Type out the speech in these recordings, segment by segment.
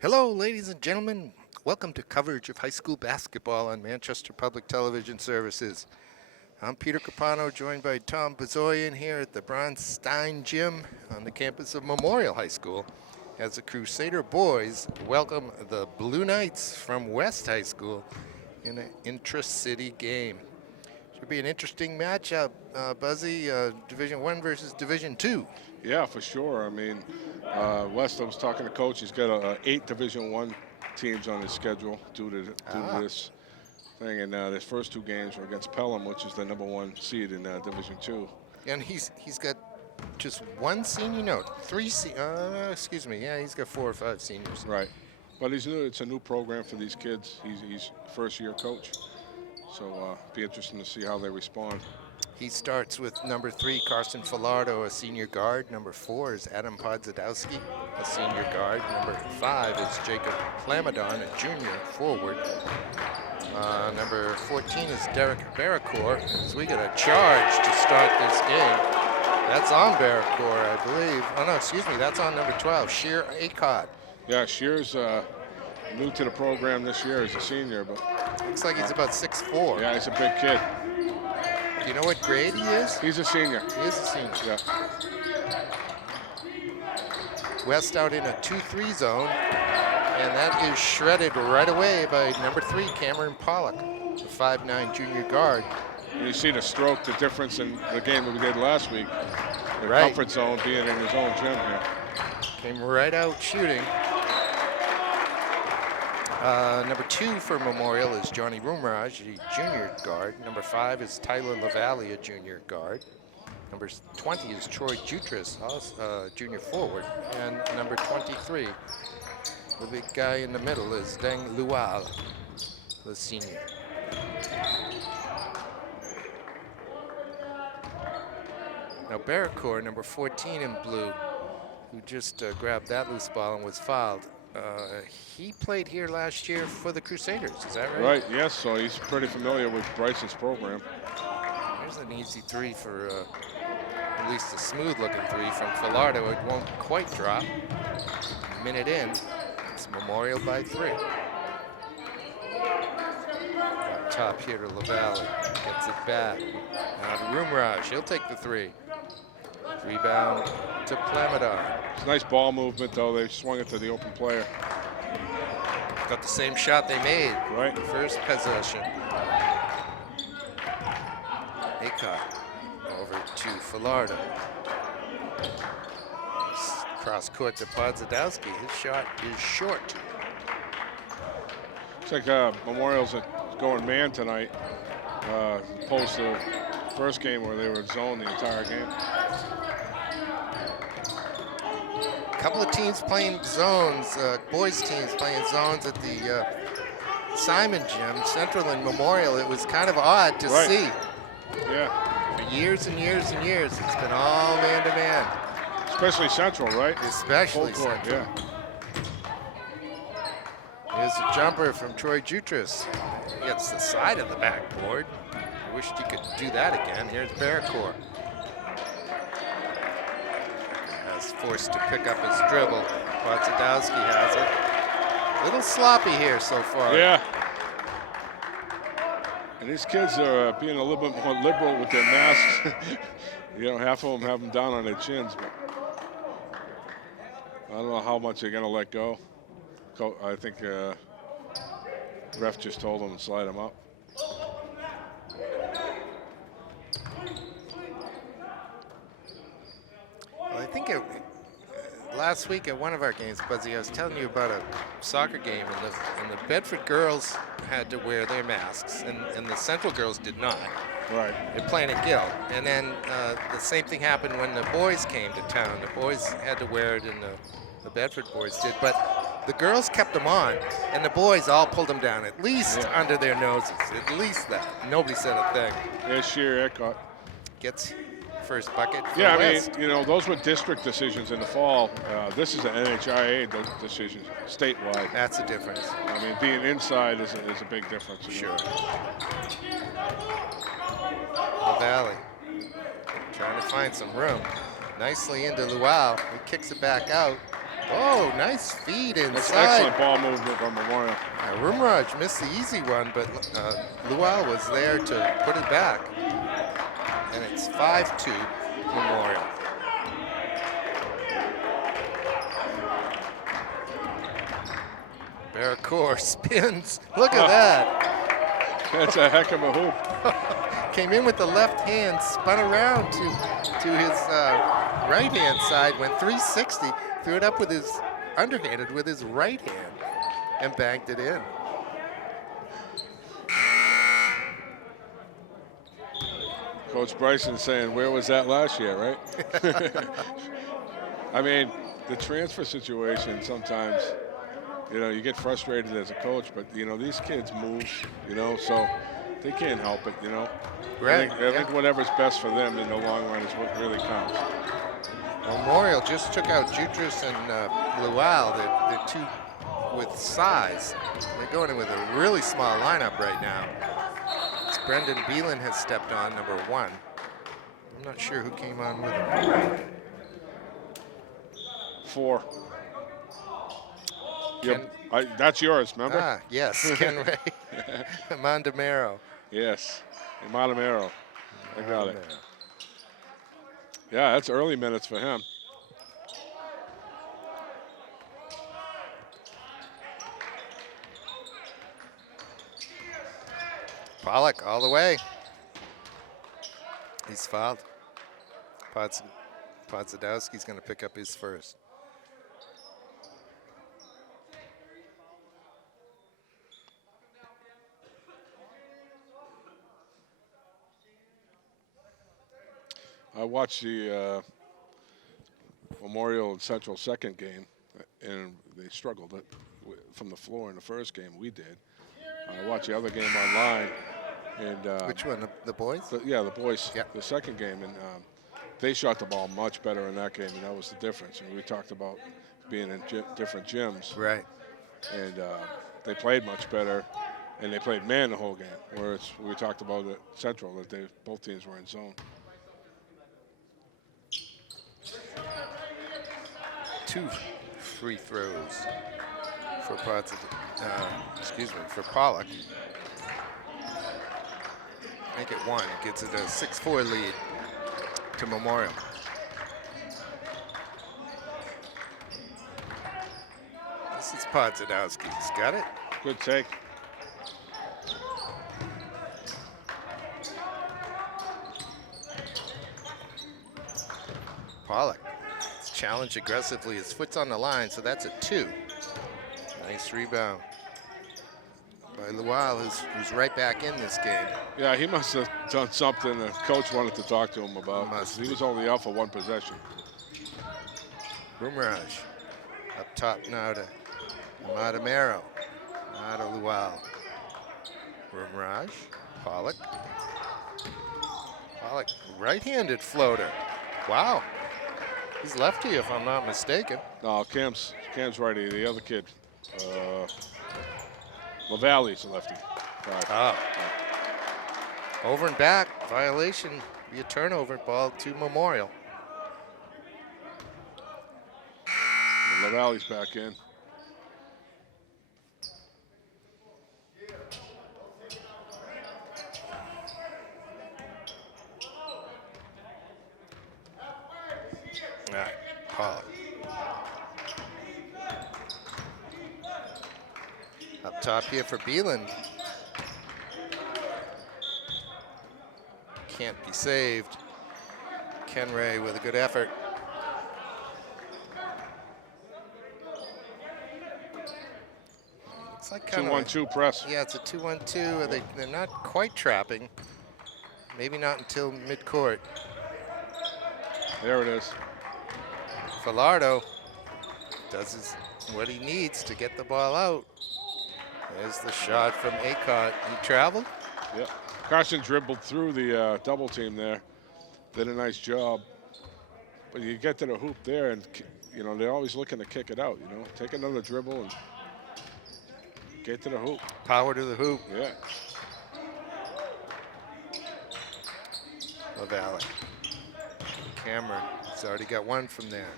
Hello, ladies and gentlemen. Welcome to coverage of high school basketball on Manchester Public Television Services. I'm Peter Capano, joined by Tom Bezoyan here at the Bronstein Gym on the campus of Memorial High School as the Crusader boys welcome the Blue Knights from West High School in an intra-city game. Should be an interesting matchup, Buzzy, Division One versus Division Two. Yeah, for sure. I mean, West, I was talking to coach. He's got 8 Division One teams on his schedule due to this thing, and his first 2 games were against Pelham, which is the #1 seed in Division Two. And he's got just one senior, no, excuse me, yeah, he's got 4 or 5 seniors. Right, but he's new. It's a new program for these kids. He's first-year coach, so be interesting to see how they respond. He starts with number 3, Carson Filardo, a senior guard. Number 4 is Adam Podzadowski, a senior guard. Number 5 is Jacob Flamadon, a junior forward. Number 14 is Derek Barracourt. So we get a charge to start this game. That's on Barracourt, I believe. Oh, no, excuse me, that's on number 12, Sheer Acott. Yeah, Shear's new to the program this year as a senior, but looks like he's about 6'4". Yeah, he's a big kid. Do you know what grade he is? He's a senior. He is a senior. Yeah. West out in a 2-3 zone, and that is shredded right away by number 3, Cameron Pollock, the 5'9" junior guard. You see the stroke, the difference in the game that we did last week. The right. Comfort zone being in his own gym here. Came right out shooting. Number 2 for Memorial is Johnny Rumraj, the junior guard. Number 5 is Tyler LaValle, a junior guard. Number 20 is Troy Jutras, junior forward. And number 23, the big guy in the middle, is Deng Lual, the senior. Now Barracourt, number 14 in blue, who just grabbed that loose ball and was fouled. He played here last year for the Crusaders, is that right? Right, yes, so he's pretty familiar with Bryce's program. There's an easy 3 for, at least a smooth-looking 3 from Filardo. It won't quite drop. Minute in, it's Memorial by 3. Up top here to LaValle, gets it back. Now to Rumraj, he'll take the 3. Rebound to Plamadon. It's a nice ball movement, though. They swung it to the open player. Got the same shot they made. Right. First possession. Acott over to Filardo. Cross court to Podzadowski. His shot is short. Looks like Memorial's going man tonight, opposed to the first game where they were zone the entire game. A couple of teams playing zones, boys teams playing zones at the Simon Gym, Central and Memorial. It was kind of odd to see. Yeah. For years and years and years, it's been all man-to-man. Especially Central, right? Especially Full court, Central. Yeah. Here's a jumper from Troy Jutras. Gets the side of the backboard. I wished he could do that again. Here's Barracourt. Forced to pick up his dribble. Podzadowski has it. A little sloppy here so far. Yeah. And these kids are being a little bit more liberal with their masks. Half of them have them down on their chins. But I don't know how much they're going to let go. I think ref just told them to slide them up. Well, I think last week at one of our games, Buzzy, I was telling you about a soccer game, and the Bedford girls had to wear their masks, and the Central girls did not. Right. They're playing at Gill. And then the same thing happened when the boys came to town. The boys had to wear it, and the Bedford boys did. But the girls kept them on, and the boys all pulled them down, at least under their noses. At least that. Nobody said a thing. There's Sheer Acott. Gets first bucket for Yeah, West. I mean, those were district decisions in the fall. This is an NHIA decision, statewide. That's a difference. I mean, being inside is a big difference. Sure. Valley trying to find some room. Nicely into Luau. He kicks it back out. Oh, nice feed That's inside. excellent ball movement from Memorial. Rumraj missed the easy one, but Luau was there to put it back. And it's 5-2 Memorial. Barracour spins. Look at that. That's a heck of a hoop. Came in with the left hand, spun around to his right hand side, went 360, threw it up with his underhanded with his right hand, and banked it in. Coach Bryson saying, where was that last year, right? I mean, the transfer situation sometimes, you know, you get frustrated as a coach, but, you know, these kids move, you know, so they can't help it, you know. Right. I think whatever's best for them in the long run is what really counts. Memorial just took out Jutras and Luau, the two with size. They're going in with a really small lineup right now. It's Brendan Beelan has stepped on, number 1. I'm not sure who came on with him. 4. Yep. That's yours, remember? Ah, yes, Ken Ray. Mondamero. Yes, Montemero. I got it. Yeah, that's early minutes for him. Pollock all the way. He's fouled. Podzadowski's going to pick up his first. I watched the Memorial and Central second game, and they struggled from the floor in the first game. We did. I watched the other game online, and which one? The boys? The boys. Yep. The second game, and they shot the ball much better in that game, and that was the difference. And we talked about being in different gyms, right? And they played much better, and they played man the whole game. Whereas we talked about at Central that both teams were in zone. 2 free throws for for Pollock. Make it 1. Gets it a 6-4 lead to Memorial. This is Podzadowski. He's got it. Good take. Pollock challenged aggressively. His foot's on the line, so that's a 2. Nice rebound by Luau, who's right back in this game. Yeah, he must have done something the coach wanted to talk to him about. He was only out for 1 possession. Rumraj up top now to Montemero. Now to Luau. Rumraj, Pollock. Pollock, right-handed floater. Wow. He's lefty, if I'm not mistaken. No, Cam's righty. The other kid, LaValle's a lefty. Oh. Over and back, violation, be a turnover ball to Memorial. And LaValle's back in. All right, Pollock. Up top here for Beelan. Can't be saved. Ken Ray with a good effort. It's like kind of 2-1-2 press. Yeah, it's a 2-1-2. They're not quite trapping. Maybe not until midcourt. There it is. Falardo does what he needs to get the ball out. There's the shot from Acott. He traveled? Yep. Carson dribbled through the double team there. Did a nice job. But you get to the hoop there, and, you know, they're always looking to kick it out, you know. Take another dribble and get to the hoop. Power to the hoop. Yeah. LaValle. Cameron, he's already got 1 from there.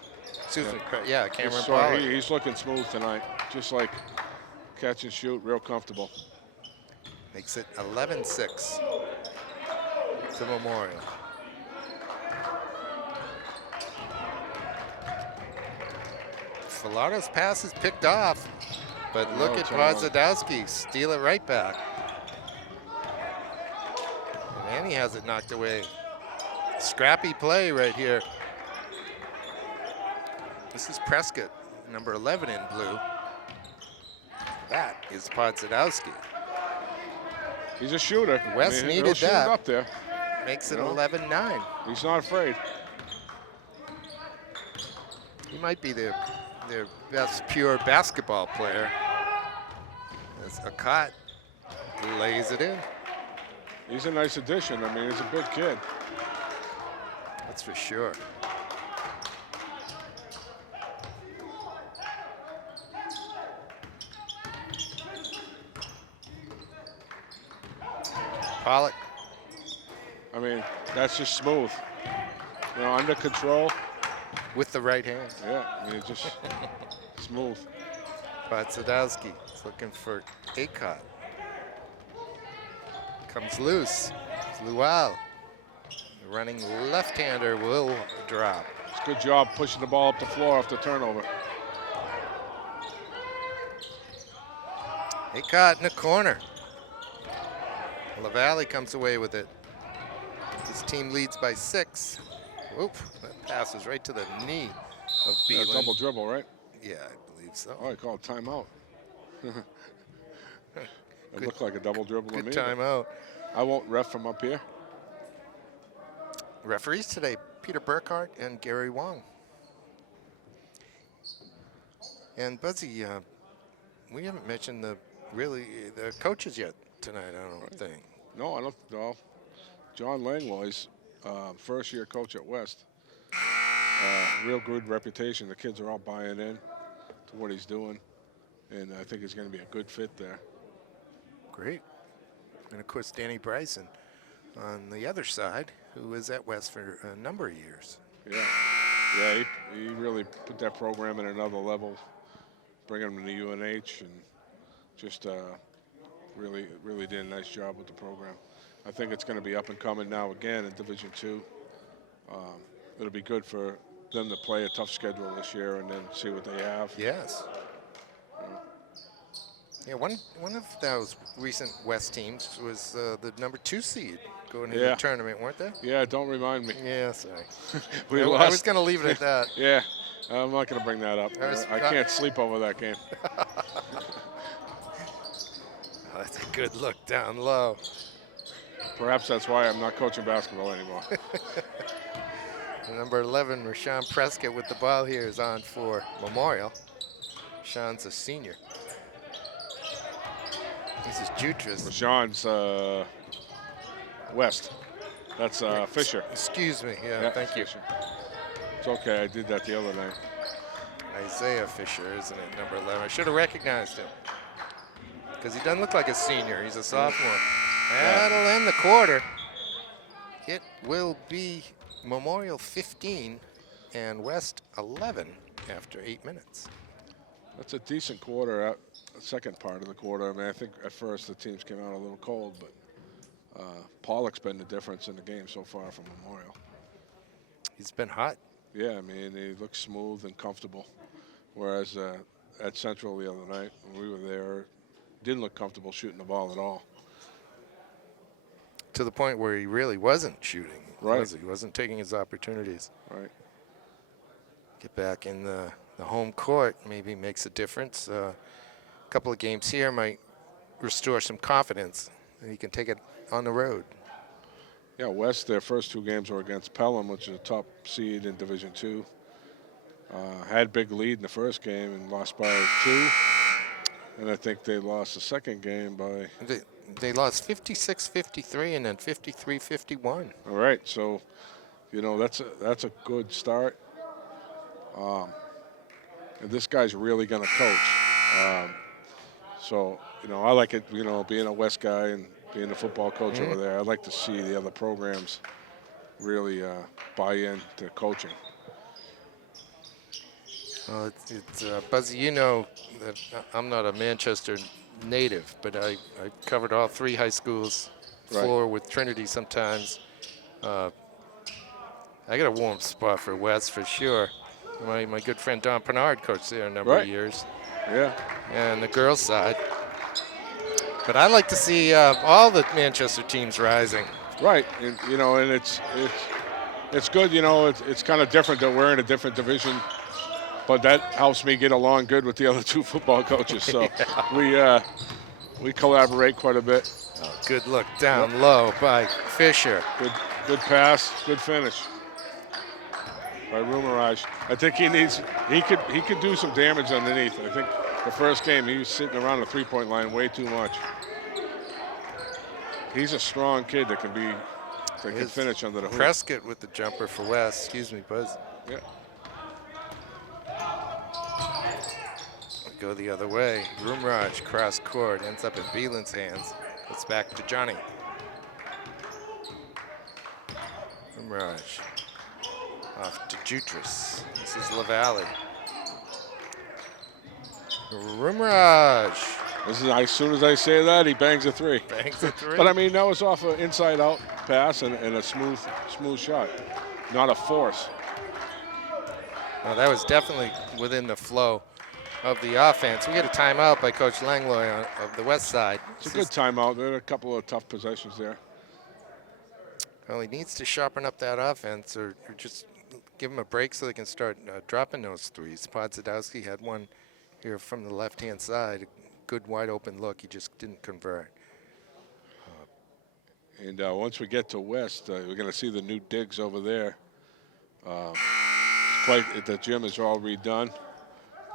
Excuse me. Yeah, Cameron Sorry, Pollard. he's looking smooth tonight. Just like catch and shoot, real comfortable. Makes it 11-6 to Memorial. Filardo's pass is picked off, but look at Podzadowski steal it right back. And he has it knocked away. Scrappy play right here. This is Prescott, number 11 in blue. That is Podzadowski. He's a shooter. West needed shoot that. It up there. Makes it 11-9. He's not afraid. He might be their best pure basketball player. As Akat lays it in. He's a nice addition. I mean, he's a big kid. That's for sure. Pollock. I mean, that's just smooth. You know, under control. With the right hand. Yeah, I mean, just smooth. Podzadowski is looking for Akat. Comes loose. It's Lual. The running left-hander will drop. It's a good job pushing the ball up the floor off the turnover. Akat in the corner. LaValle comes away with it. His team leads by 6. Oop, that pass was right to the knee of Beeland. Double dribble, right? Yeah, I believe so. Oh, I called timeout. It looked like a double dribble to me. Good timeout. I won't ref from up here. Referees today, Peter Burkhart and Gary Wong. And Buzzy, we haven't mentioned the coaches yet tonight, I don't think. No, I don't. No. John Langlois, first-year coach at West. Real good reputation. The kids are all buying in to what he's doing, and I think he's going to be a good fit there. Great. And of course, Danny Bryson on the other side, who was at West for a number of years. Yeah, he really put that program at another level, bringing them to UNH, and just really did a nice job with the program. I think it's going to be up and coming now again in Division II. It'll be good for them to play a tough schedule this year and then see what they have. Yes. Yeah, one of those recent West teams was the number 2 seed going into the tournament, weren't they? Yeah, don't remind me. Yeah, sorry. I was going to leave it at that. Yeah, I'm not going to bring that up. I can't sleep over that game. That's a good look down low. Perhaps that's why I'm not coaching basketball anymore. Number 11, Rashawn Prescott with the ball here is on for Memorial. Rashawn's a senior. This is Jutras. Rashawn's West. That's Fisher. Excuse me. Yeah, thank you. Fisher. It's okay. I did that the other night. Isaiah Fisher, isn't it? Number 11. I should have recognized him because he doesn't look like a senior. He's a sophomore. That'll end the quarter. It will be Memorial 15 and West 11 after 8 minutes. That's a decent quarter, at the second part of the quarter. I mean, I think at first the teams came out a little cold, but Pollock's been the difference in the game so far from Memorial. He's been hot. Yeah, I mean, he looks smooth and comfortable. Whereas at Central the other night, when we were there, didn't look comfortable shooting the ball at all. To the point where he really wasn't shooting. Right. He wasn't taking his opportunities. Right. Get back in the home court maybe makes a difference. A couple of games here might restore some confidence. And he can take it on the road. Yeah, West, their first 2 games were against Pelham, which is a top seed in Division II. Had big lead in the first game and lost by 2. And I think they lost the second game by... They lost 56-53 and then 53-51. All right, so, you know, that's a good start. And this guy's really going to coach. So, you know, I like it, you know, being a West guy and being a football coach over there. I'd like to see the other programs really buy in to coaching. Well, Buzzy, you know that I'm not a Manchester native, but I covered all 3 high schools, Right. 4 with Trinity sometimes. Uh, I got a warm spot for West for sure. My good friend Don Pernard coached there a number of Right. years, Yeah. and the girls' side. But I like to see all the Manchester teams rising. Right. And you know, and it's good. You know, it's kind of different that we're in a different division, but that helps me get along good with the other 2 football coaches. So we collaborate quite a bit. Oh, good look Yep. down low by Fisher. Good pass. Good finish by Rumaraj. I think he could do some damage underneath. I think the first game he was sitting around the 3-point line way too much. He's a strong kid that can finish under the hoop. Prescott with the jumper for West. Excuse me, Buzz. Yeah. Go the other way. Rumraj cross court, ends up in Beelan's hands. It's back to Johnny. Rumraj off to Jutras. This is LaValle. Rumraj As soon as I say that, he bangs a 3. bangs a 3. But I mean, that was off an inside-out pass and a smooth shot, not a force. Well, that was definitely within the flow of the offense. We get a timeout by Coach Langlois of the West side. It's a good timeout. There are a couple of tough possessions there. Well, he needs to sharpen up that offense or just give him a break so they can start dropping those threes. Podzadowski had one here from the left-hand side. A good wide-open look. He just didn't convert. And once we get to West, we're going to see the new digs over there. The gym is all redone,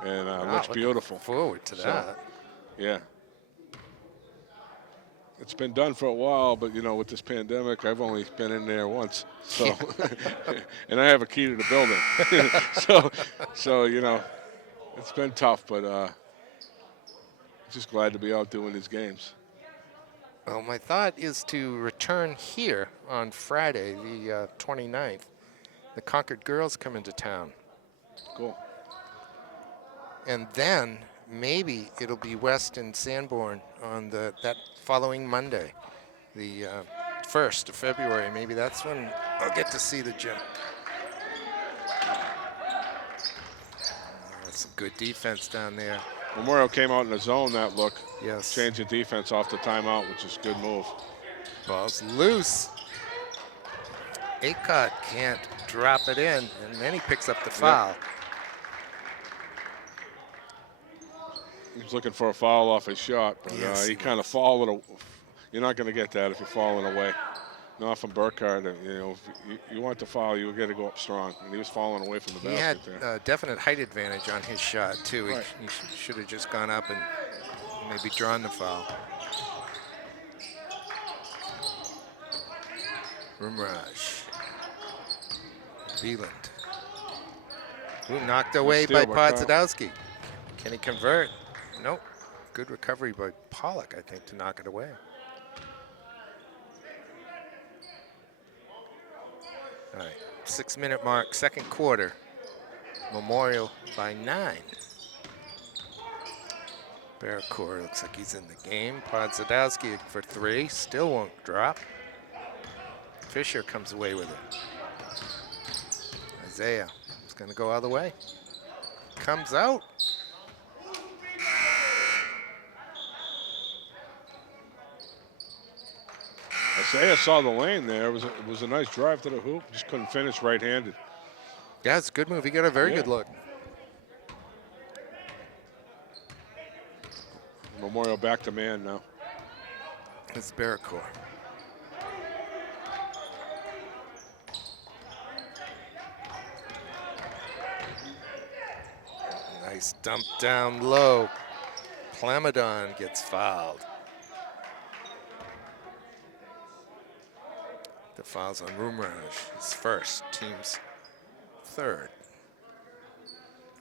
and looks beautiful. Forward to that. Yeah. It's been done for a while, but, you know, with this pandemic, I've only been in there once. So, and I have a key to the building. so you know, it's been tough, but just glad to be out doing these games. Well, my thought is to return here on Friday, the 29th. The Concord girls come into town. Cool. And then maybe it'll be West and Sanborn on that following Monday, the 1st of February. Maybe that's when I'll get to see the gym. That's some good defense down there. Memorial came out in the zone that look. Yes. Change the defense off the timeout, which is a good move. Ball's loose. Acott can't drop it in, and then he picks up the foul. Yep. He's looking for a foul off his shot, but Yes, he kind of followed. You're not going to get that if you're falling away. Not from Burkhardt. You know, if you want the foul, you got to go up strong. And he was falling away from the basket. He had there. definite height advantage on his shot too. Right. He should have just gone up and maybe drawn the foul. Rumraj. Beeland. Ooh, knocked away by Podzadowski. Can he convert? Nope. Good recovery by Pollock, I think, to knock it away. All right, 6-minute mark, second quarter. Memorial by 9. Barracourt looks like he's in the game. Podzadowski for 3, still won't drop. Fisher comes away with it. Isaiah is going to go all the way. Comes out. Isaiah saw the lane there. It was a nice drive to the hoop. Just couldn't finish right-handed. Yeah, it's a good move. He got a very good look. Memorial back to man now. It's Barracourt. Nice dump down low. Plamadon gets fouled. The foul's on Rumraj, his first, team's third.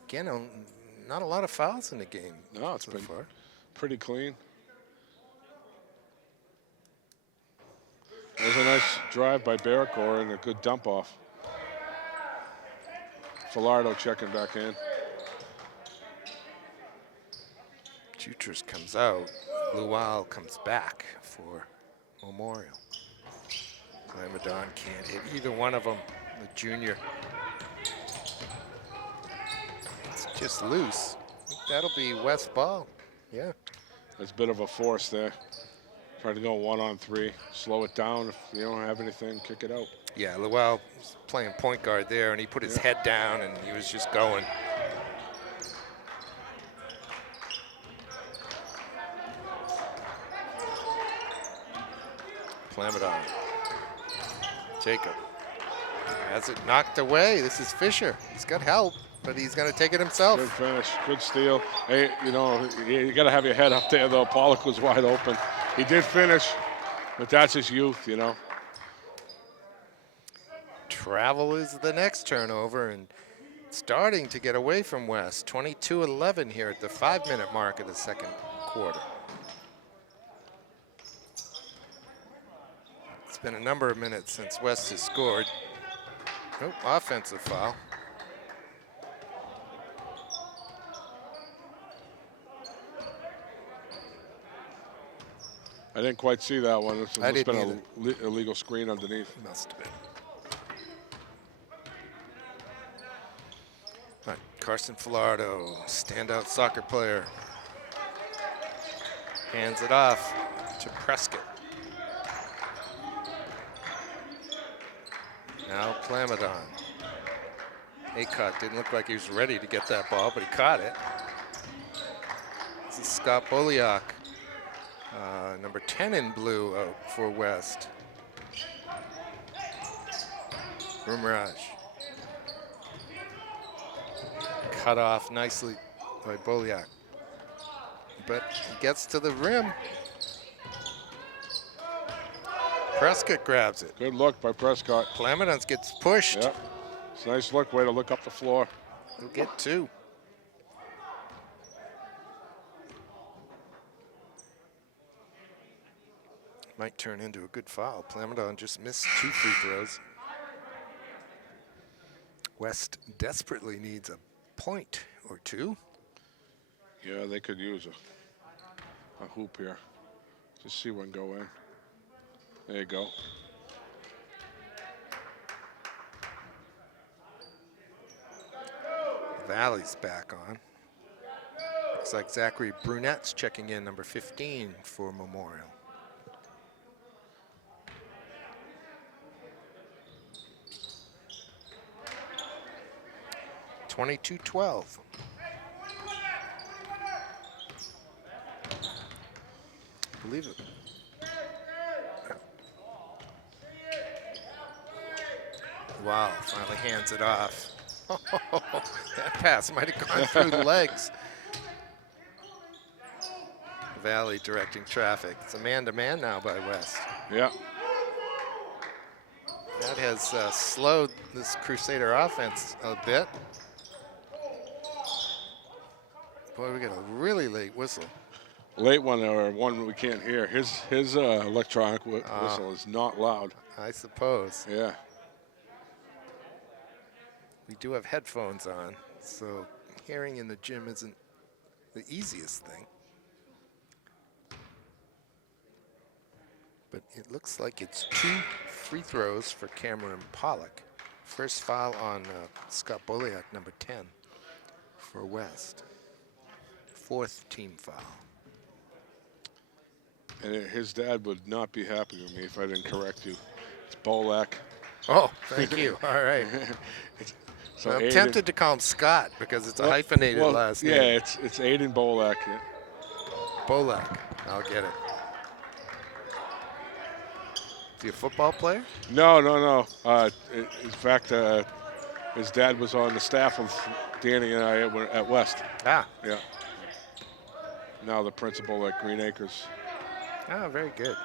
Again, not a lot of fouls in the game. No, it's so been far. pretty clean. It was a nice drive by Barracourt and a good dump off. Falardo checking back in. Jutras comes out. Lual comes back for Memorial. Lamadon can't hit either one of them, the junior. It's just loose. I think that'll be West ball. Yeah. There's a bit of a force there. Try to go 1-on-3. Slow it down. If you don't have anything, kick it out. Yeah, Lual was playing point guard there, and he put his head down, and he was just going. Plamadon. Jacob has it knocked away. This is Fisher. He's got help, but he's going to take it himself. Good finish, good steal. Hey, you know, you got to have your head up there, though. Pollock was wide open. He did finish, but that's his youth, you know. Travel is the next turnover, and starting to get away from West. 22-11 here at the 5-minute mark of the second quarter. It's been a number of minutes since West has scored. Oh, offensive foul. I didn't quite see that one. It's I didn't been an illegal screen underneath. Must have been. All right, Carson Falardo, standout soccer player. Hands it off to Prescott. Now Plamadon. Aycott didn't look like he was ready to get that ball, but he caught it. This is Scott Boliak, number 10 in blue out for West. Rumiraj. Cut off nicely by Boliak. But he gets to the rim. Prescott grabs it. Good look by Prescott. Plamadon gets pushed. Yep. It's a nice look, way to look up the floor. He'll get two. Might turn into a good foul. Plamadon just missed 2 free throws. West desperately needs a point or two. Yeah, they could use a hoop here. Just see one go in. There you go. Valley's back on. Looks like Zachary Brunette's checking in, number 15 for Memorial. (22-12). Believe it. Wow, finally hands it off. That pass might have gone through the legs. Valley directing traffic. It's a man-to-man now by West. Yeah. That has slowed this Crusader offense a bit. Boy, we got a really late whistle. Late one, or one we can't hear. His electronic whistle is not loud. I suppose. Yeah. We do have headphones on, so hearing in the gym isn't the easiest thing. But it looks like it's 2 free throws for Cameron Pollock. First foul on Scott Boliak, number 10 for West. 4th team foul. And his dad would not be happy with me if I didn't correct you. It's Bolak. Oh, thank you. All right. So I'm Aiden, tempted to call him Scott because it's a hyphenated last name. Yeah, it's Aiden Bolak. Yeah. Bolak. I'll get it. Is he a football player? No. In fact, his dad was on the staff of Danny and I at West. Ah. Yeah. Now the principal at Green Acres. Oh, very good.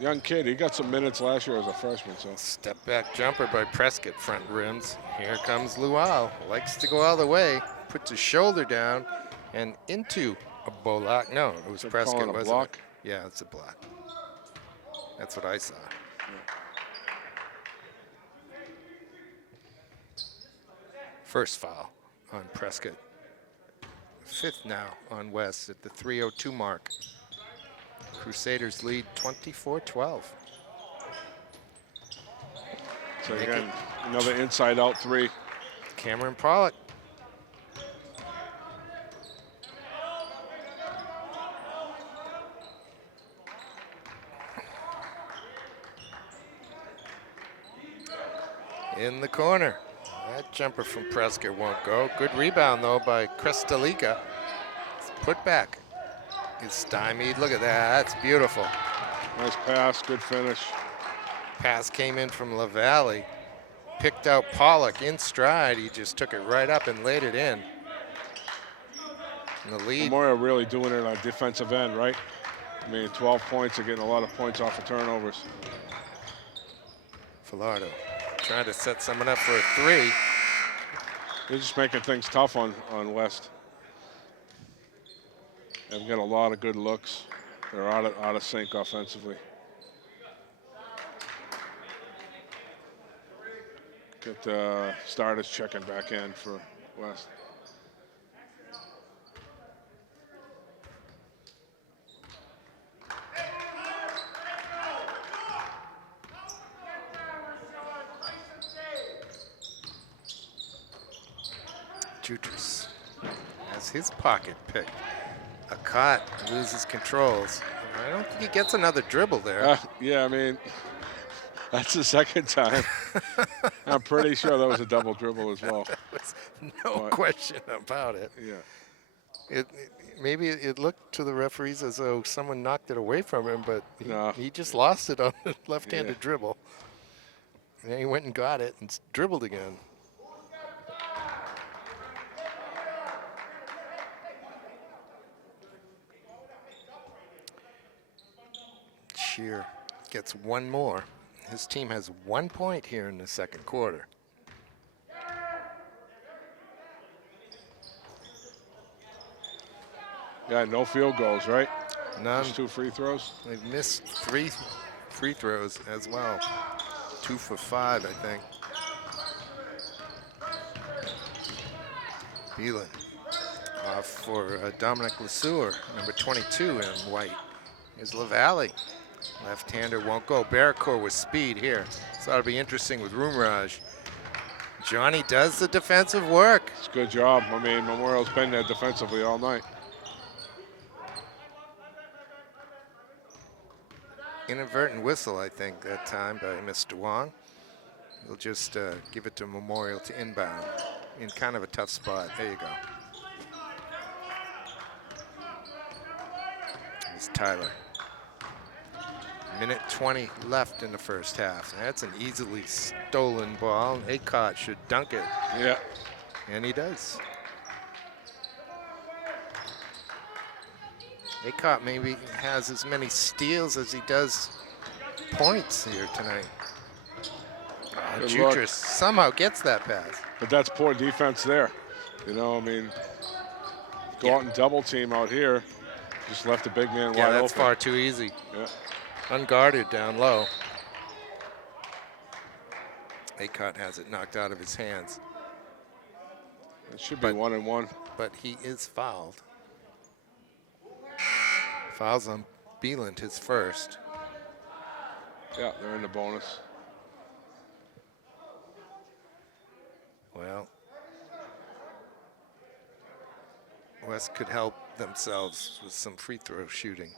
Young kid, he got some minutes last year as a freshman. So Step back jumper by Prescott, front rims. Here comes Luau. Likes to go all the way. Puts his shoulder down and into a Bolak. No, it was Prescott, wasn't block? it? Yeah, it's a block. That's what I saw. First foul on Prescott. 5th now on West at the 3:02 mark. Crusaders lead 24-12. So again, another inside-out three. Cameron Pollock. In the corner. That jumper from Prescott won't go. Good rebound, though, by Crestalica. Put back is stymied. Look at that. That's beautiful. Nice pass, good finish. Pass came in from LaValle. Picked out Pollock in stride. He just took it right up and laid it in. And the lead. Memorial really doing it on defensive end, right? I mean, 12 points, they're getting a lot of points off of turnovers. Falardo trying to set someone up for a three. They're just making things tough on West. They've got a lot of good looks. They're out of sync offensively. Get the starters checking back in for West. Jutras has his pocket picked. Akot loses controls. I don't think he gets another dribble there. Yeah, I mean, that's the second time. I'm pretty sure that was a double dribble as well. No question about it. Yeah. Maybe it looked to the referees as though someone knocked it away from him, but he just lost it on the left-handed dribble. And then he went and got it and dribbled again. Shear gets one more. His team has 1 point here in the second quarter. Yeah, no field goals, right? None. Just 2 free throws. They've missed 3 free throws as well. 2 for 5, I think. Beelan off for Dominic Lesueur, number 22 in white. Here's LaValle. Left-hander won't go. Barracourt with speed here. So that'll be interesting with Roomraj. Johnny does the defensive work. It's a good job. I mean, Memorial's been there defensively all night. Inadvertent whistle, I think, that time by Mr. Wong. He'll just give it to Memorial to inbound in kind of a tough spot. There you go. Here's Tyler. Minute 20 left in the first half. That's an easily stolen ball. Akot should dunk it. Yeah. And he does. Akot maybe has as many steals as he does points here tonight. Jutras somehow gets that pass. But that's poor defense there. You know, I mean, go out and double team out here. Just left the big man wide open. Yeah, that's far too easy. Yeah. Unguarded down low. Akot has it knocked out of his hands. It should be 1-1. But he is fouled. Fouls on Beeland, his first. Yeah, they're in the bonus. Well, West could help themselves with some free throw shooting.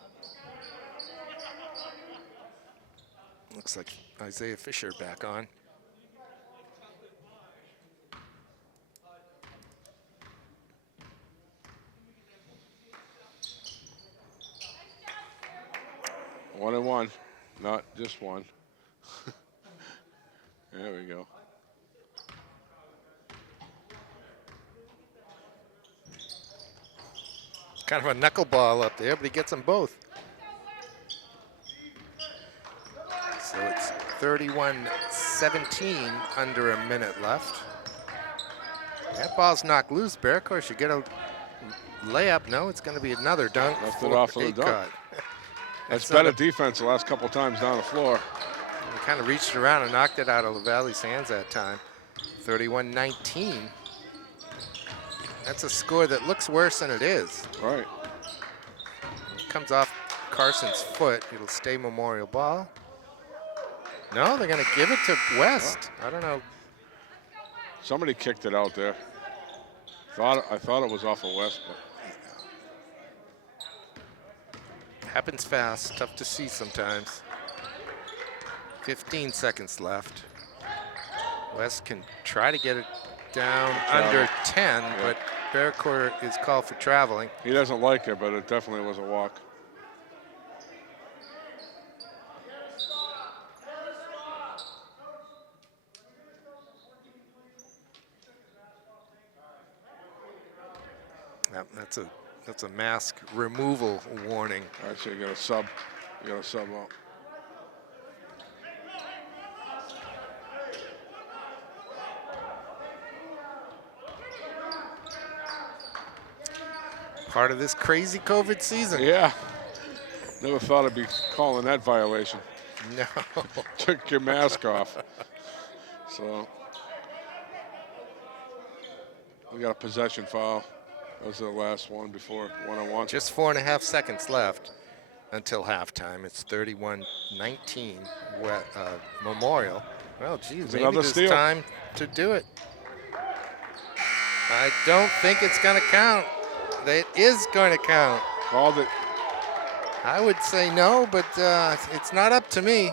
Looks like Isaiah Fisher back on. One and one, not just one. There we go. Kind of a knuckleball up there, but he gets them both. So it's 31-17, under a minute left. That ball's knocked loose. Barracourt should get a layup. No, it's going to be another dunk. Left it off of the dunk. That's better defense the last couple times down the floor. He kind of reached around and knocked it out of LaValle's hands that time. 31-19. That's a score that looks worse than it is. Right. It comes off Carson's foot. It'll stay Memorial ball. No, they're going to give it to West. I don't know. Somebody kicked it out there. I thought it was off of West, but Happens fast. Tough to see sometimes. 15 seconds left. West can try to get it down under 10, but Bearcourt is called for traveling. he doesn't like it, but it definitely was a walk. Yep, that's a mask removal warning. All right, so you got a sub. You got a sub out. Part of this crazy COVID season. Yeah. Never thought I'd be calling that violation. No. Took your mask off. So we got a possession foul. That was the last one before one-on-one. Just 4.5 seconds left until halftime. It's 31-19 Memorial. Well, geez, maybe another there's steal. time to do it. I don't think it's going to count. It is going to count. Called it. I would say no, but it's not up to me.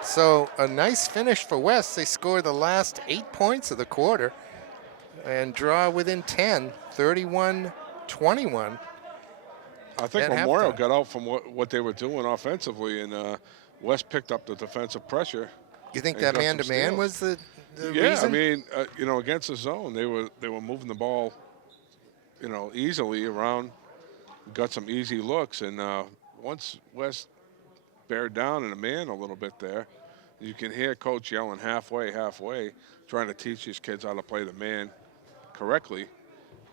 So a nice finish for West. They score the last 8 points of the quarter and draw within 10, 31-21. I think at Memorial halftime. got out from what they were doing offensively, and West picked up the defensive pressure. You think And that got some man-to-man steals. was the Yeah, reason? I mean, against the zone, they were moving the ball, easily around, got some easy looks, and once West bared down in a man a little bit there, you can hear Coach yelling halfway, trying to teach these kids how to play the man correctly,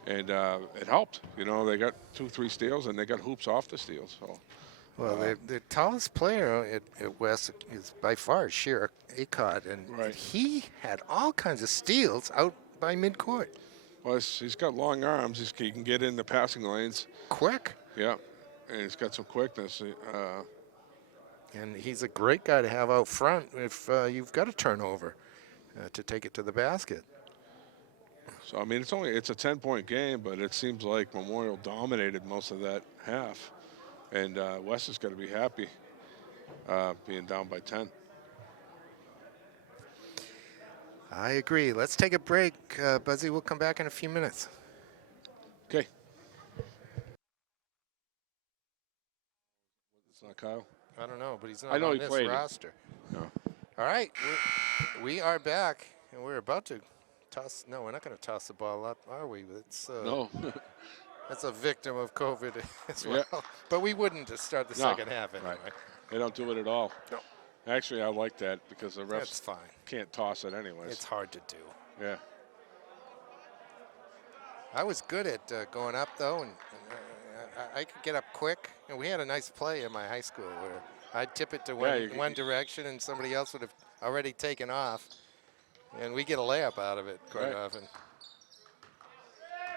and it helped. They got 2-3 steals, and they got hoops off the steals. So. Well, the tallest player at West is by far Sheer Acott, and Right. he had all kinds of steals out by midcourt. Well, he's got long arms. He can get in the passing lanes. Quick. Yeah, and he's got some quickness. And he's a great guy to have out front if you've got a turnover to take it to the basket. So, I mean, it's a 10-point game, but it seems like Memorial dominated most of that half. And West is going to be happy being down by 10. I agree. Let's take a break. Buzzy, we'll come back in a few minutes. Okay. It's not Kyle? I don't know, but he's not I know on he this played it. roster. No. All right, we are back, and we're about to toss. No, we're not going to toss the ball up, are we? It's No. that's a victim of COVID as well. Yeah. But we wouldn't to start the No. second half anyway. Right. They don't do it at all. No. Actually, I like that because the That's refs fine. can't toss it anyways. It's hard to do. Yeah. I was good at going up, though, and I could get up quick. And we had a nice play in my high school where I'd tip it to one direction and somebody else would have already taken off. And we get a layup out of it quite Right. often.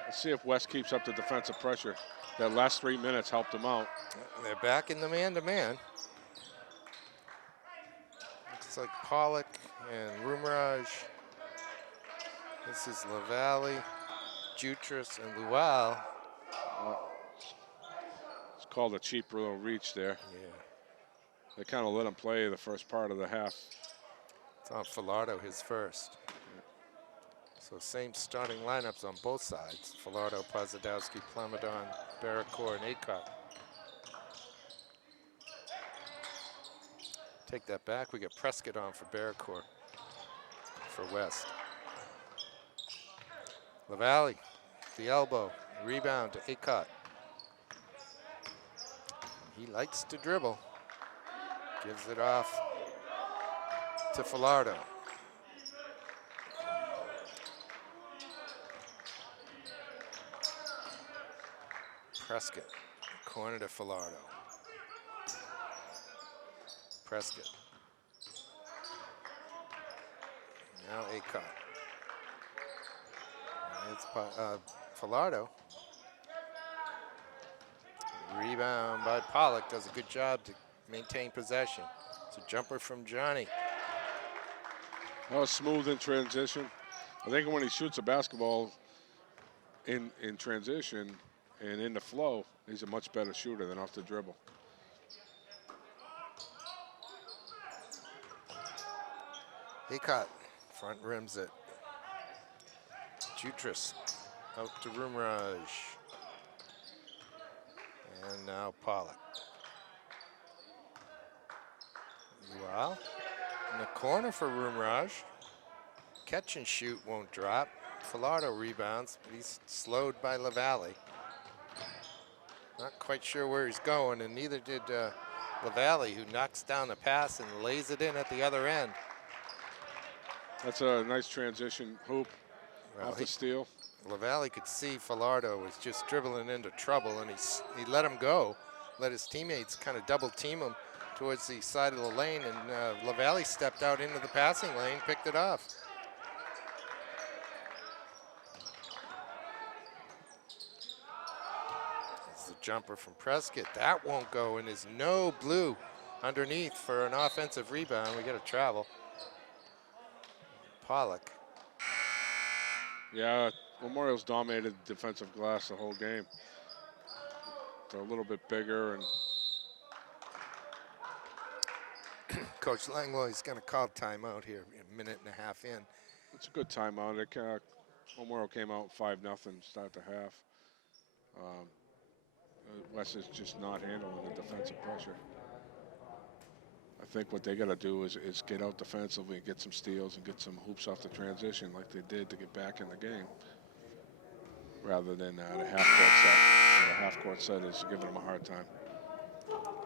Let's see if West keeps up the defensive pressure. That last 3 minutes helped them out. They're back in the man-to-man. Looks like Pollock and Rumaraj. This is LaValle, Jutras, and Lual. It's called a cheap little reach there. Yeah, They kind of let him play the first part of the half. it's on Falardo, his first. So same starting lineups on both sides. Falardo, Pozadowski, Plamadon, Barracourt, and Acott. Take that back. We got Prescott on for Barracourt for West. LaValle, the elbow, rebound to Acott. He likes to dribble. Gives it off to Falardo. Prescott, corner to Falardo. Prescott. Now Acott. It's Falardo. Rebound by Pollock. Does a good job to maintain possession. It's a jumper from Johnny. That was smooth in transition. I think when he shoots a basketball in transition and in the flow, he's a much better shooter than off the dribble. Aycott front rims it. Jutras out to Rumraj. And now Pollock. Well, in the corner for Rumraj. Catch and shoot won't drop. Falardo rebounds, but he's slowed by LaValle. Not quite sure where he's going, and neither did LaValle, who knocks down the pass and lays it in at the other end. That's a nice transition hoop off the steal. LaValle could see Falardo was just dribbling into trouble, and he let him go, let his teammates kind of double team him towards the side of the lane, and LaValle stepped out into the passing lane, picked it off. It's the jumper from Prescott. That won't go, and there's no blue underneath for an offensive rebound. We got to travel. Pollock. Yeah, Memorial's dominated the defensive glass the whole game. They're a little bit bigger, and Coach Langlois is going to call timeout here, a minute and a half in. it's a good timeout. Memorial came out 5-0 start the half. West is just not handling the defensive pressure. I think what they got to do is get out defensively and get some steals and get some hoops off the transition like they did to get back in the game, rather than the half-court set. The half-court set is giving them a hard time.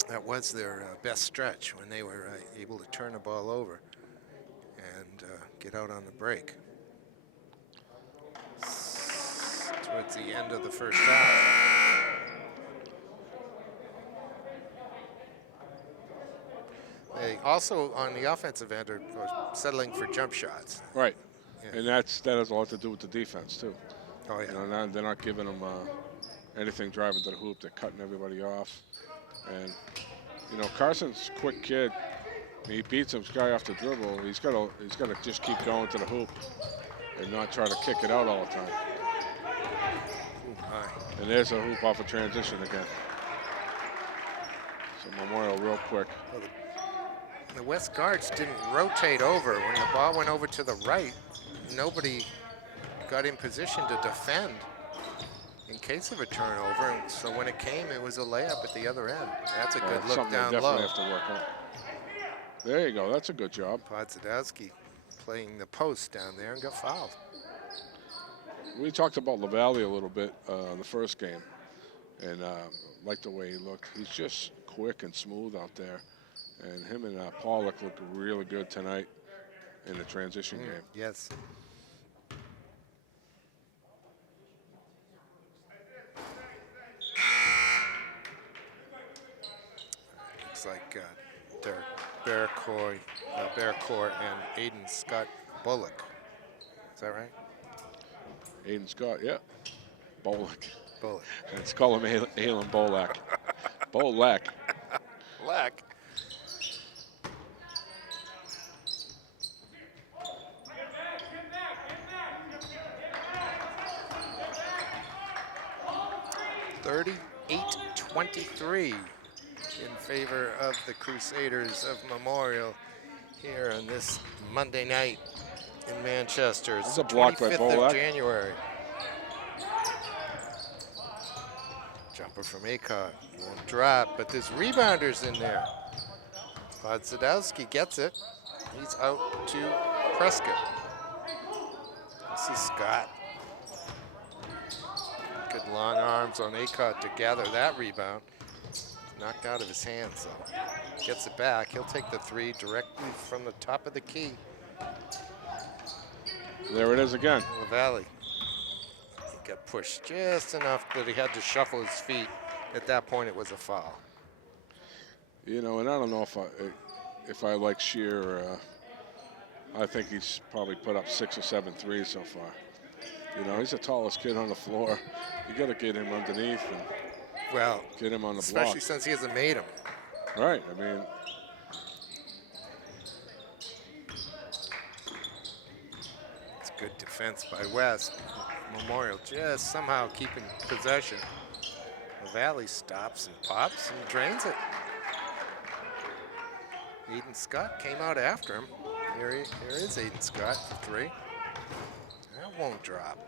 That was their best stretch when they were able to turn the ball over and get out on the break. Towards the end of the first half. They also, on the offensive end, are settling for jump shots. Right, Yeah. and that has a lot to do with the defense too. Oh, yeah. You know, they're not giving them anything driving to the hoop. They're cutting everybody off, and you know Carson's a quick kid. He beats this guy off the dribble. He's got to just keep going to the hoop and not try to kick it out all the time. Ooh, and there's a hoop off a transition again. So Memorial real quick. well, the West guards didn't rotate over. When the ball went over to the right, nobody got in position to defend in case of a turnover. And so when it came, it was a layup at the other end. That's a good look Something down they low. definitely have to work on. There you go. That's a good job. Podzadowski playing the post down there and got fouled. We talked about LaValle a little bit the first game, and like the way he looked. He's just quick and smooth out there. And him and Pollock look really good tonight in the transition game. Yes. Looks like Derek Bearcourt and Aiden Scott Bullock. Is that right? Aiden Scott, yeah. Bolak. Bullock. Let's call him Alan Bolak. Bolak. Black. (38-23) in favor of the Crusaders of Memorial here on this Monday night in Manchester. It's That's the a block by 25th Bolak. of January. Jumper from Aycott. Won't drop, but there's rebounders in there. Podzadowski gets it. He's out to Prescott. This is Scott. Good long arms on Aycott to gather that rebound. Knocked out of his hands, though. Gets it back. He'll take the three directly from the top of the key. There it is again. LaValle. He got pushed just enough that he had to shuffle his feet. At that point, it was a foul. You know, and I don't know if I like Shear. I think he's probably put up 6 or 7 threes so far. You know, he's the tallest kid on the floor. You got to get him underneath and Well, get him on the especially block. since he hasn't made them. Right. I mean, It's good defense by West. Memorial just somehow keeping possession. The Valley stops and pops and drains it. Aiden Scott came out after him. Here is Aiden Scott for three. That won't drop.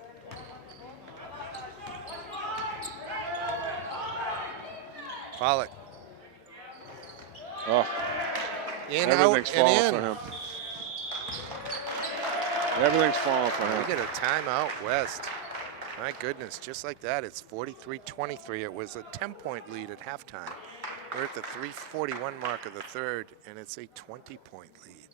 Pollock. oh, In, everything's out, falling and for in. him. Everything's falling for him. We get a timeout, West. My goodness, just like that, it's 43-23. It was a 10-point lead at halftime. We're at the 3:41 mark of the third, and it's a 20-point lead.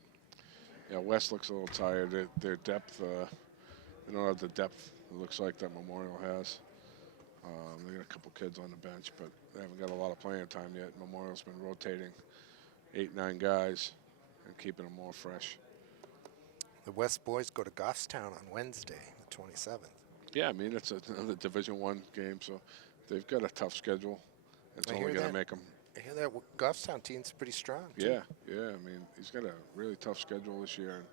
Yeah, West looks a little tired. Their depth, they don't have the depth it looks like that Memorial has. They got a couple kids on the bench, but they haven't got a lot of playing time yet. Memorial's been rotating 8, 9 guys and keeping them more fresh. The West boys go to Goffstown on Wednesday, the 27th. Yeah, I mean, it's another Division I game, so they've got a tough schedule. It's I only hear going to that. make them. I hear that Goffstown team's pretty strong, too. Yeah, yeah. I mean, he's got a really tough schedule this year. And,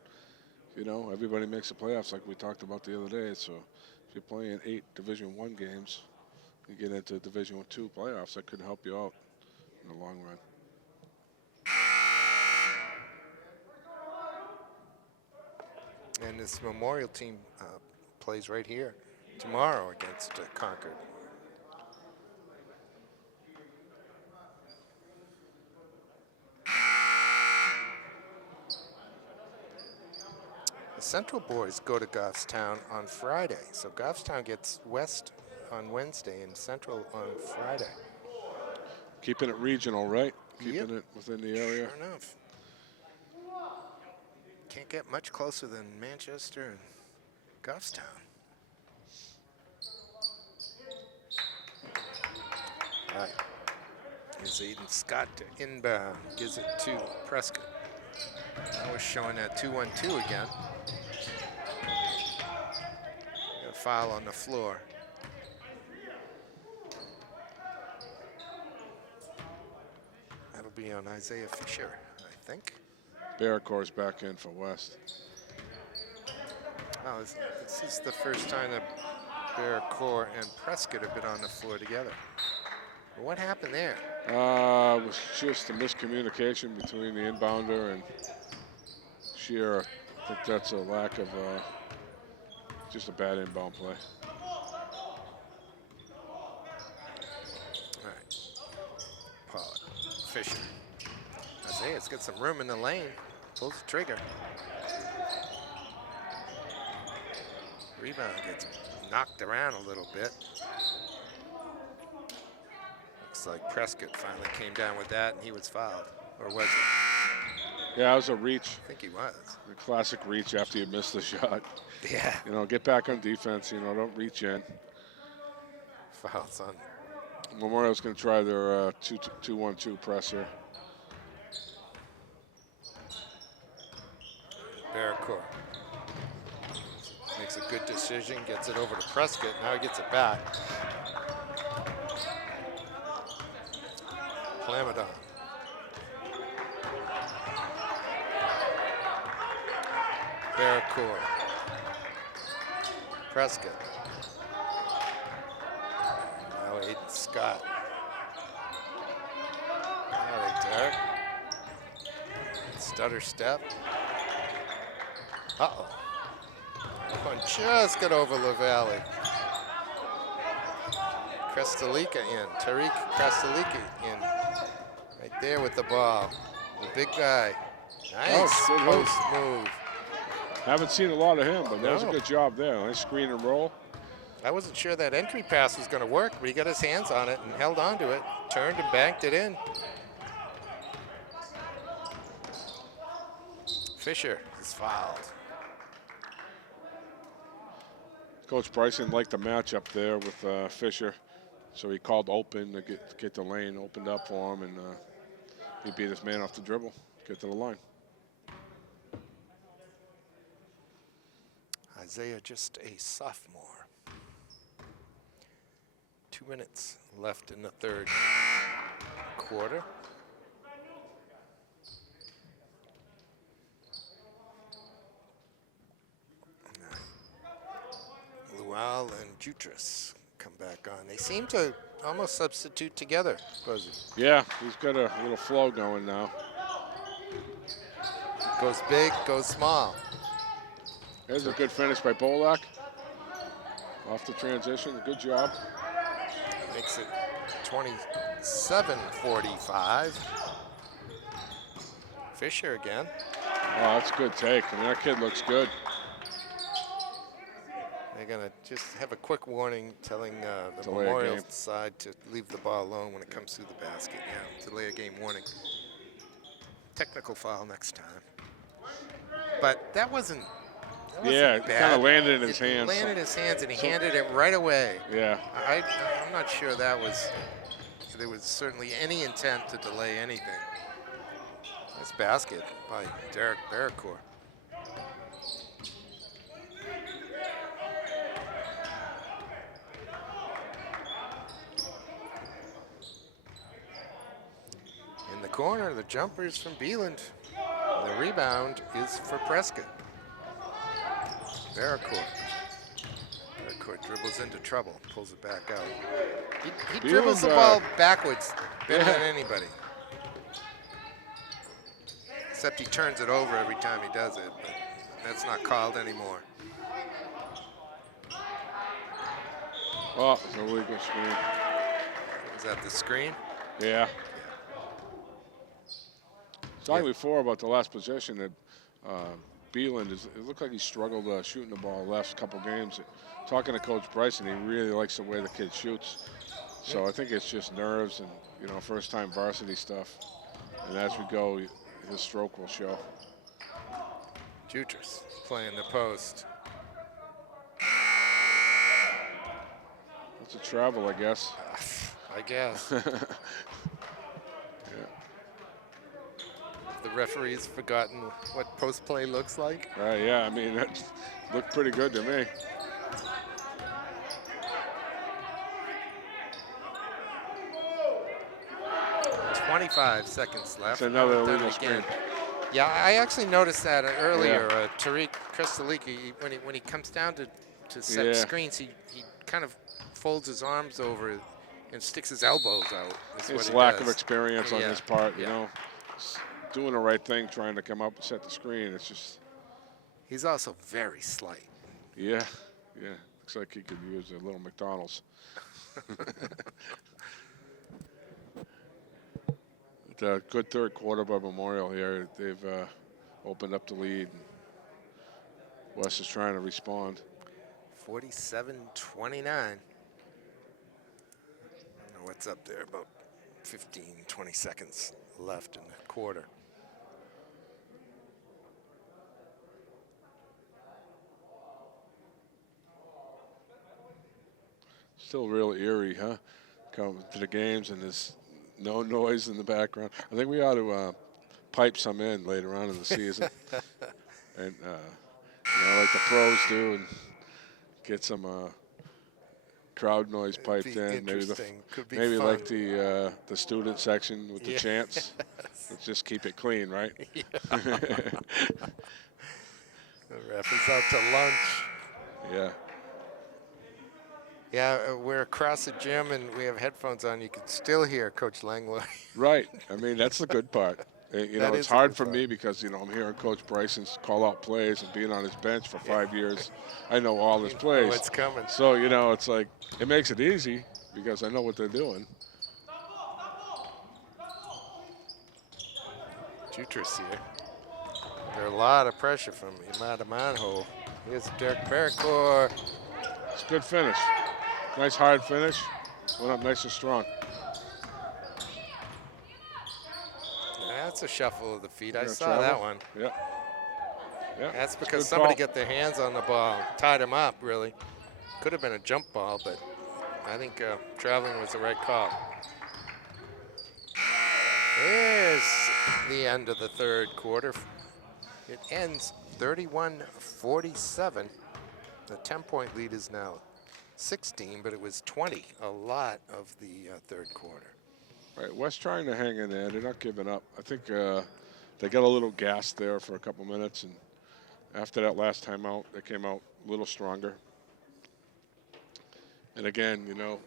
you know, everybody makes the playoffs like we talked about the other day. So if you're playing 8 Division I games, you get into Division II playoffs, that could help you out in the long run. And this Memorial team plays right here tomorrow against Concord. The Central boys go to Goffstown on Friday. So Goffstown gets West on Wednesday and Central on Friday. Keeping it regional, right? Yep. Keeping it within the area. Sure enough. Can't get much closer than Manchester and Goffstown. All right. Here's Aiden Scott to inbound. Gives it to Prescott. Now we're showing that 2-1-2 again. Got a foul on the floor. That'll be on Isaiah Fisher, I think. Barracor's back in for West. Oh, this is the first time that Barracor and Prescott have been on the floor together. What happened there? It was just a miscommunication between the inbounder and Shearer. I think that's a lack of just a bad inbound play. All right. Pollock, Fisher. Isaiah's got some room in the lane. Pulls the trigger. Rebound gets knocked around a little bit. Looks like Prescott finally came down with that and he was fouled. Or was it? Yeah, it was a reach. I think he was. The classic reach after you miss the shot. Yeah. You know, get back on defense. You know, don't reach in. Fouls on. Memorial's going to try their 2-1-2 press here. Barracor makes a good decision, gets it over to Prescott. Now he gets it back. Plamadon. Barracor. Prescott. Now Aiden Scott. All right, Derek. Stutter step. Uh-oh. That one just got over LaValle. Crestalica in. Tariq Crestalica in. Right there with the ball. The big guy. Nice good move. post move. Haven't seen a lot of him, but that was a No. good job there. Nice screen and roll. I wasn't sure that entry pass was going to work, but he got his hands on it and held on to it. Turned and banked it in. Fisher is fouled. Coach Bryson liked the matchup there with Fisher, so he called open to get the lane opened up for him, and he beat his man off the dribble, get to the line. Isaiah just a sophomore. 2 minutes left in the third quarter. Lual and Jutras come back on. They seem to almost substitute together, Buzzy. Yeah, he's got a little flow going now. Goes big, goes small. There's a good finish by Bolak. Off the transition, good job. Makes it 27-45. Fisher again. Oh, that's a good take. I mean, that kid looks good. They're going to just have a quick warning telling the Delay a Memorial game. side to leave the ball alone when it comes through the basket. Yeah, delay a game warning. Technical foul next time. But that wasn't Yeah, it bad. kind of landed in his It hands. landed in his hands, and he handed it right away. Yeah. I'm not sure there was certainly any intent to delay anything. This basket by Derek Barracourt. In the corner, the jumpers from Beeland. The rebound is for Prescott. Barracourt. Barracourt dribbles into trouble, pulls it back out. He dribbles the ball backwards better than anybody. Except he turns it over every time he does it, but that's not called anymore. Oh, it's a really good screen. Was that the screen? Yeah. Talking before about the last possession that Beeland, it looked like he struggled shooting the ball the last couple games. Talking to Coach Bryson, he really likes the way the kid shoots. So I think it's just nerves and, you know, first-time varsity stuff. And as we go, his stroke will show. Jutras playing the post. It's a travel, I guess. I guess. The referee's forgotten what post play looks like. Yeah, I mean, that looked pretty good to me. .25 seconds left. It's another Done it illegal screen. Yeah, I actually noticed that earlier. Tariq Kristaliki, when he comes down to set screens, he kind of folds his arms over and sticks his elbows out. It's lack of experience on his part, you know. Doing the right thing, trying to come up and set the screen. It's just. He's also very slight. Yeah. Looks like he could use a little McDonald's. Good third quarter by Memorial here. They've opened up the lead. West is trying to respond. 47-29. I don't know what's up there, about 15, 20 seconds left in the quarter. Still real eerie, huh? Coming to the games and there's no noise in the background. I think we ought to pipe some in later on in the season. And, you know, like the pros do, and get some crowd noise piped in. Maybe like the student section with the chants. Let's just keep it clean, right? The ref is out to lunch. Yeah. Yeah, we're across the gym and we have headphones on. You can still hear Coach Langlois. Right. I mean, that's the good part. You know, it's hard for me because, you know, I'm hearing Coach Bryson's call out plays and being on his bench for 5 years. I know all his plays. What's coming. So, you know, it's like, it makes it easy because I know what they're doing. Jutras here. There's a lot of pressure from Imada Manho. Here's Derek Barracourt. It's a good finish. Nice hard finish. Went up nice and strong. That's a shuffle of the feet. I saw that one. Yeah. That's because somebody got their hands on the ball, tied him up, really. Could have been a jump ball, but I think traveling was the right call. There's the end of the third quarter. It ends 31-47. The 10-point lead is now 16, but it was 20 a lot of the third quarter. Right, West trying to hang in there. They're not giving up. I think they got a little gassed there for a couple minutes, and after that last time out, they came out a little stronger. And again, you know,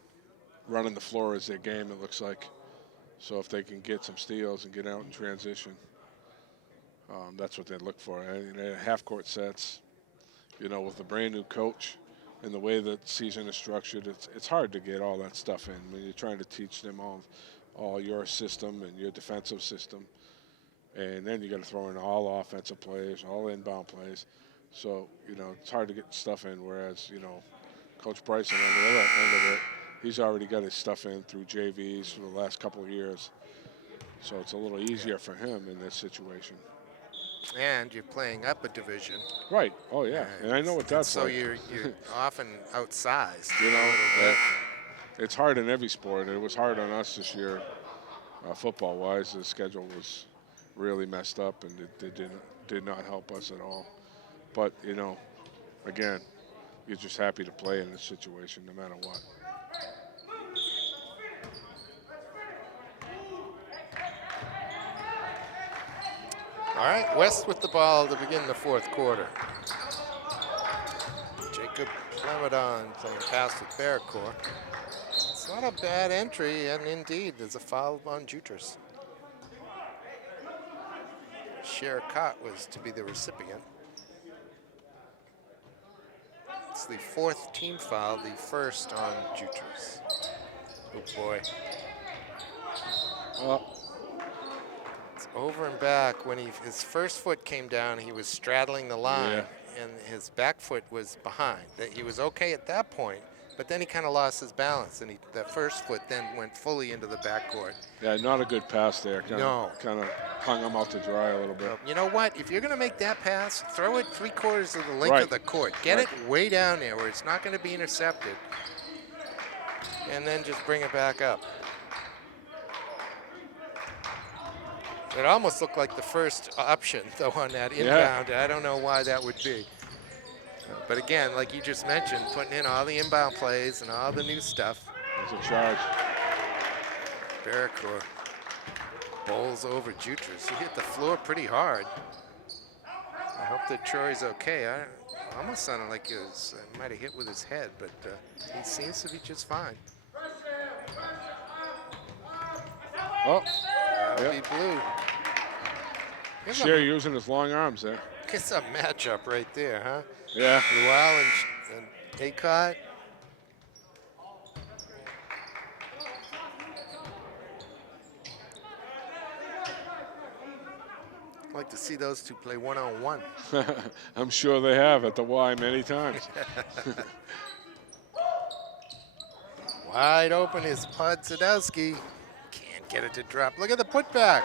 running the floor is their game, it looks like. So if they can get some steals and get out in transition, that's what they look for. And half-court sets, you know, with a brand-new coach and the way the season is structured, it's hard to get all that stuff in when you're trying to teach them all your system and your defensive system. And then you got to throw in all offensive plays, all inbound plays. So, you know, it's hard to get stuff in, whereas, you know, Coach Bryson on the other end of it, he's already got his stuff in through JVs for the last couple of years. So it's a little easier for him in this situation. And you're playing up a division. Right. Oh, yeah. And I know what that's so like. you're often outsized. You know, it's hard in every sport. It was hard on us this year, football-wise. The schedule was really messed up, and it did not help us at all. But, you know, again, you're just happy to play in this situation no matter what. All right, West with the ball to begin the fourth quarter. Jacob Plemadon playing pass with Bearcore. It's not a bad entry, and indeed, there's a foul on Jutras. Shercott was to be the recipient. It's the fourth team foul, the first on Jutras. Oh boy. It's over and back. When his first foot came down, he was straddling the line, and his back foot was behind. He was okay at that point, but then he kind of lost his balance, and that first foot then went fully into the backcourt. Yeah, not a good pass there. Kind of hung him out to dry a little bit. You know what? If you're going to make that pass, throw it 3/4 of the length of the court. Get it way down there where it's not going to be intercepted, and then just bring it back up. It almost looked like the first option, though, on that inbound. I don't know why that would be. But again, like you just mentioned, putting in all the inbound plays and all the new stuff. It's a charge. Bearcore bowls over Jutras. He hit the floor pretty hard. I hope that Troy's okay. I almost sounded like he might have hit with his head, but he seems to be just fine. Oh, that'll be blue. Sher using his long arms there. It's a matchup right there, huh? Yeah. Luau and Acott. I'd like to see those two play one-on-one. I'm sure they have at the Y many times. Wide open is Podsadowski. Can't get it to drop. Look at the putback.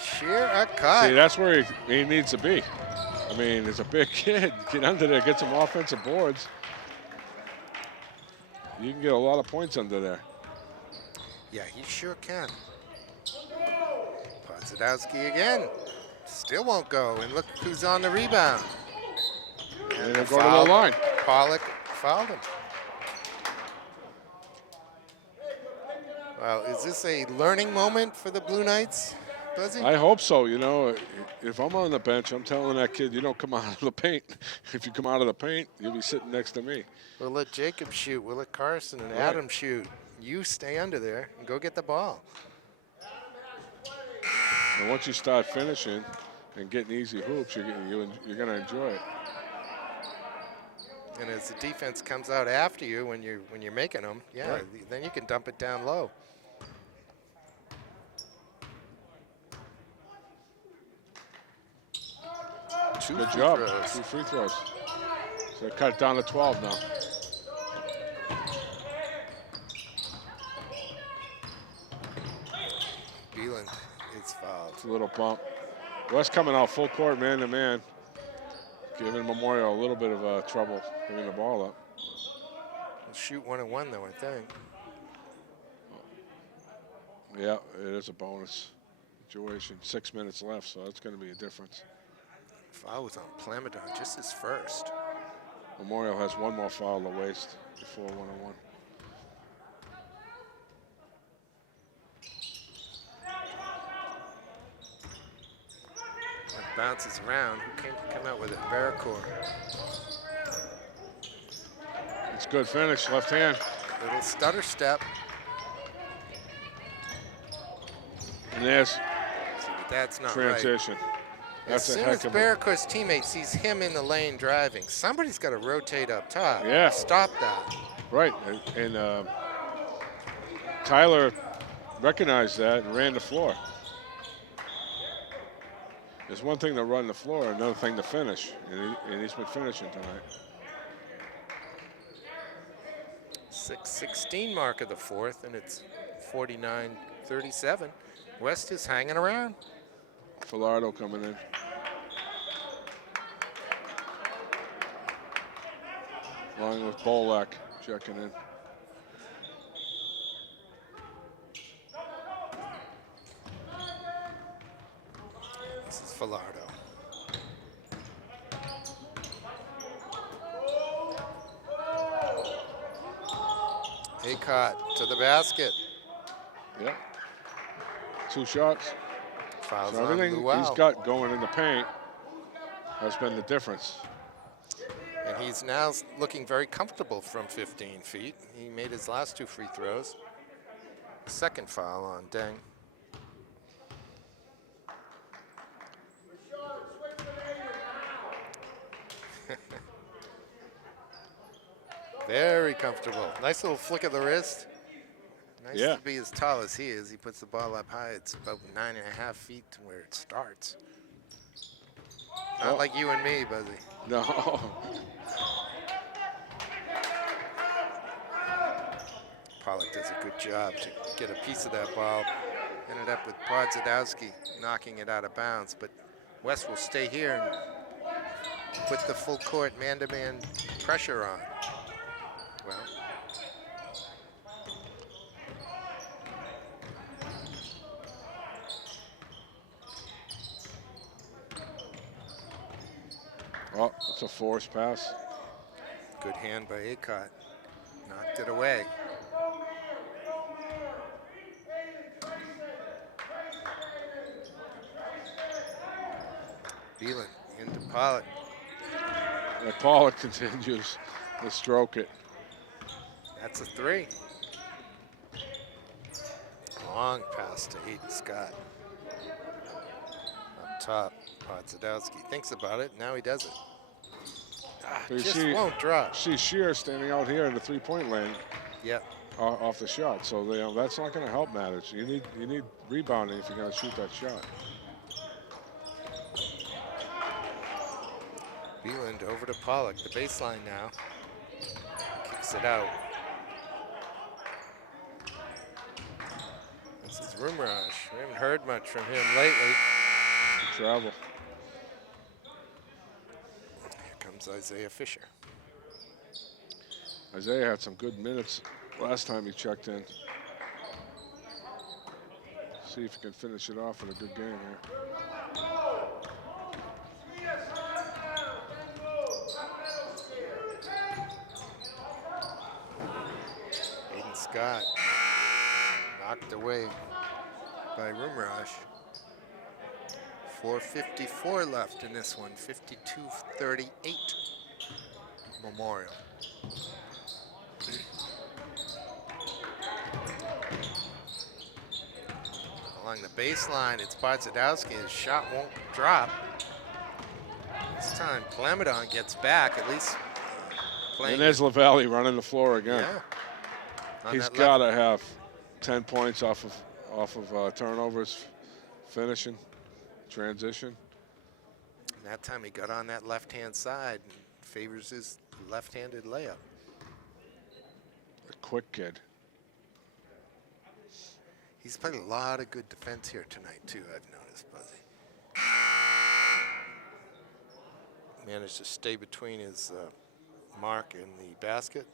Sheer a cut. See, that's where he needs to be. I mean, he's a big kid. Get under there, get some offensive boards. You can get a lot of points under there. Yeah, he sure can. Podsadowski again. Still won't go. And look who's on the rebound. And they go to the line. Pollock fouled him. Well, is this a learning moment for the Blue Knights, Buzzy? I hope so. You know, if I'm on the bench, I'm telling that kid, you don't come out of the paint. If you come out of the paint, you'll be sitting next to me. We'll let Jacob shoot. We'll let Carson and Adam shoot. You stay under there and go get the ball. And once you start finishing and getting easy hoops, you're going to enjoy it. And as the defense comes out after you when you're making them, then you can dump it down low. Good job. 2 free throws. So cut it down to 12 now. Beeland is fouled. It's a little bump. West coming out full court, man to man. Giving Memorial a little bit of trouble bringing the ball up. We'll shoot 1-on-1 though, I think. Yeah, it is a bonus situation. 6 minutes left, so that's going to be a difference. Foul was on Plamadon, just his first. Memorial has one more foul to waste before 1-on-1. It bounces around. Who can come out with it? Barracore. It's good finish, left hand. Little stutter step. And there's See, but that's not transition. right. That's As a soon heck as of a... Barracore's teammate sees him in the lane driving, somebody's got to rotate up top. Yeah. Stop that. Right, and Tyler recognized that and ran the floor. There's one thing to run the floor, another thing to finish, and he's been finishing tonight. 6:16 mark of the fourth, and it's 49-37. West is hanging around. Filardo coming in. Along with Bolak checking in. This is Filardo. Aycott to the basket. Yeah. 2 shots. Fouls So on everything Luau. he's got going in the paint has been the difference. And he's now looking very comfortable from 15 feet. He made his last 2 free throws. Second foul on Deng. Very comfortable. Nice little flick of the wrist. Nice Yeah. to be as tall as he is. He puts the ball up high. It's about 9.5 feet to where it starts. Not like you and me, Buzzy. No. Pollock does a good job to get a piece of that ball. Ended up with Podzadowski knocking it out of bounds, but West will stay here and put the full court man-to-man pressure on. Well, Oh, it's a forced pass. good hand by Aycott. Knocked it away. Beelan into Pollock. And Pollock continues to stroke it. That's a 3. Long pass to Hayden Scott. Up top, Podzadowski thinks about it. Now he does it. So you Just see, won't drop. see Shear standing out here in the 3-point lane Yep. off the shot. So that's not going to help matters. You need rebounding if you're going to shoot that shot. Beeland over to Pollock, the baseline now. Kicks it out. This is Rumraj. We haven't heard much from him lately. Good travel. Here comes Isaiah Fisher. Isaiah had some good minutes last time he checked in. See if he can finish it off in a good game here. Hayden Scott knocked away by Rumraj. 4:54 left in this one. 52-38 Memorial. Along the baseline, it's Podzadowski. His shot won't drop. This time, Palamidon gets back, at least playing. And there's LaValle running the floor again. Yeah. On He's that got left- to have 10 points off of turnovers, finishing, transition. And that time he got on that left-hand side and favors his left-handed layup. A quick kid. He's played a lot of good defense here tonight, too, I've noticed, Buzzy. Managed to stay between his mark and the basket.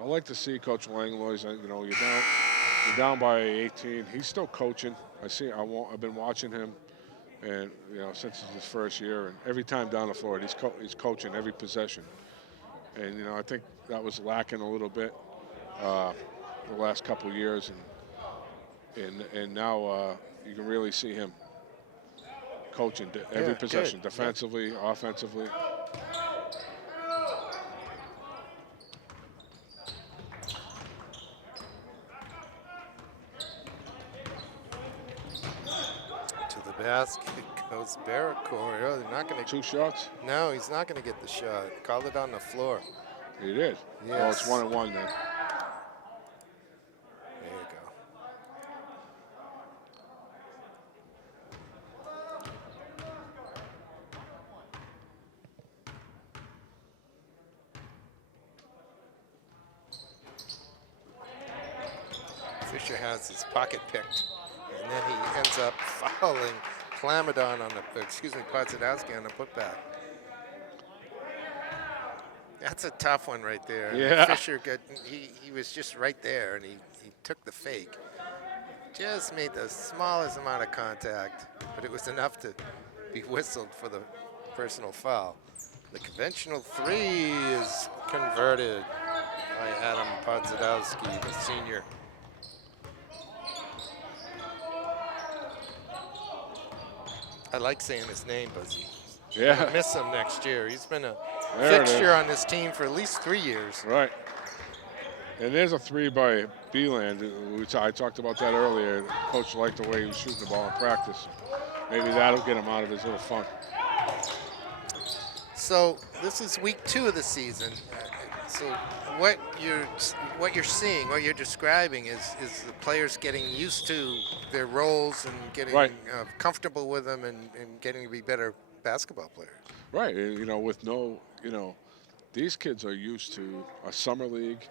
I like to see Coach Langlois. You're down by 18. He's still coaching. I've been watching him and since it's his first year, and every time down the floor, he's coaching every possession, and I think that was lacking a little bit the last couple years, and now you can really see him coaching every possession, good. defensively, offensively. To the basket goes Barracore. Oh, they're not going to. 2 shots? No, he's not going to get the shot. Called it on the floor. He did. Yes. Well, it's 1-1 then. There you go. Fisher has his pocket picked, and then he ends up fouling Plamadon on the, Podzadowski on the putback. That's a tough one right there. Yeah. Fisher he was just right there, and he took the fake. Just made the smallest amount of contact, but it was enough to be whistled for the personal foul. The conventional 3 is converted by Adam Podzadowski, the senior. I like saying his name, Buzzy. Yeah. I'll miss him next year. He's been a There it fixture is. on this team for at least 3 years. Right. And there's a 3 by Beeland, which I talked about that earlier. Coach liked the way he was shooting the ball in practice. Maybe that'll get him out of his little funk. So this is week 2 of the season. So what you're seeing, what you're describing is the players getting used to their roles and getting Right. Comfortable with them and getting to be better basketball players. Right. And, with no, these kids are used to a summer league,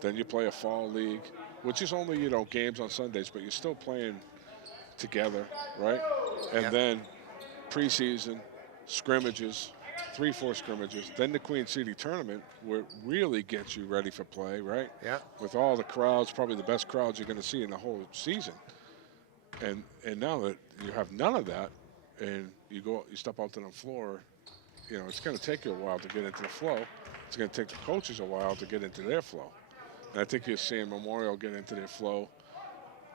then you play a fall league, which is only, games on Sundays, but you're still playing together, right? And Yeah. then preseason, scrimmages, 3-4 scrimmages, then the Queen City tournament, where it really gets you ready for play, right? Yeah. With all the crowds, probably the best crowds you're going to see in the whole season. And now that you have none of that, and you step out to the floor, it's going to take you a while to get into the flow. It's going to take the coaches a while to get into their flow. And I think you're seeing Memorial get into their flow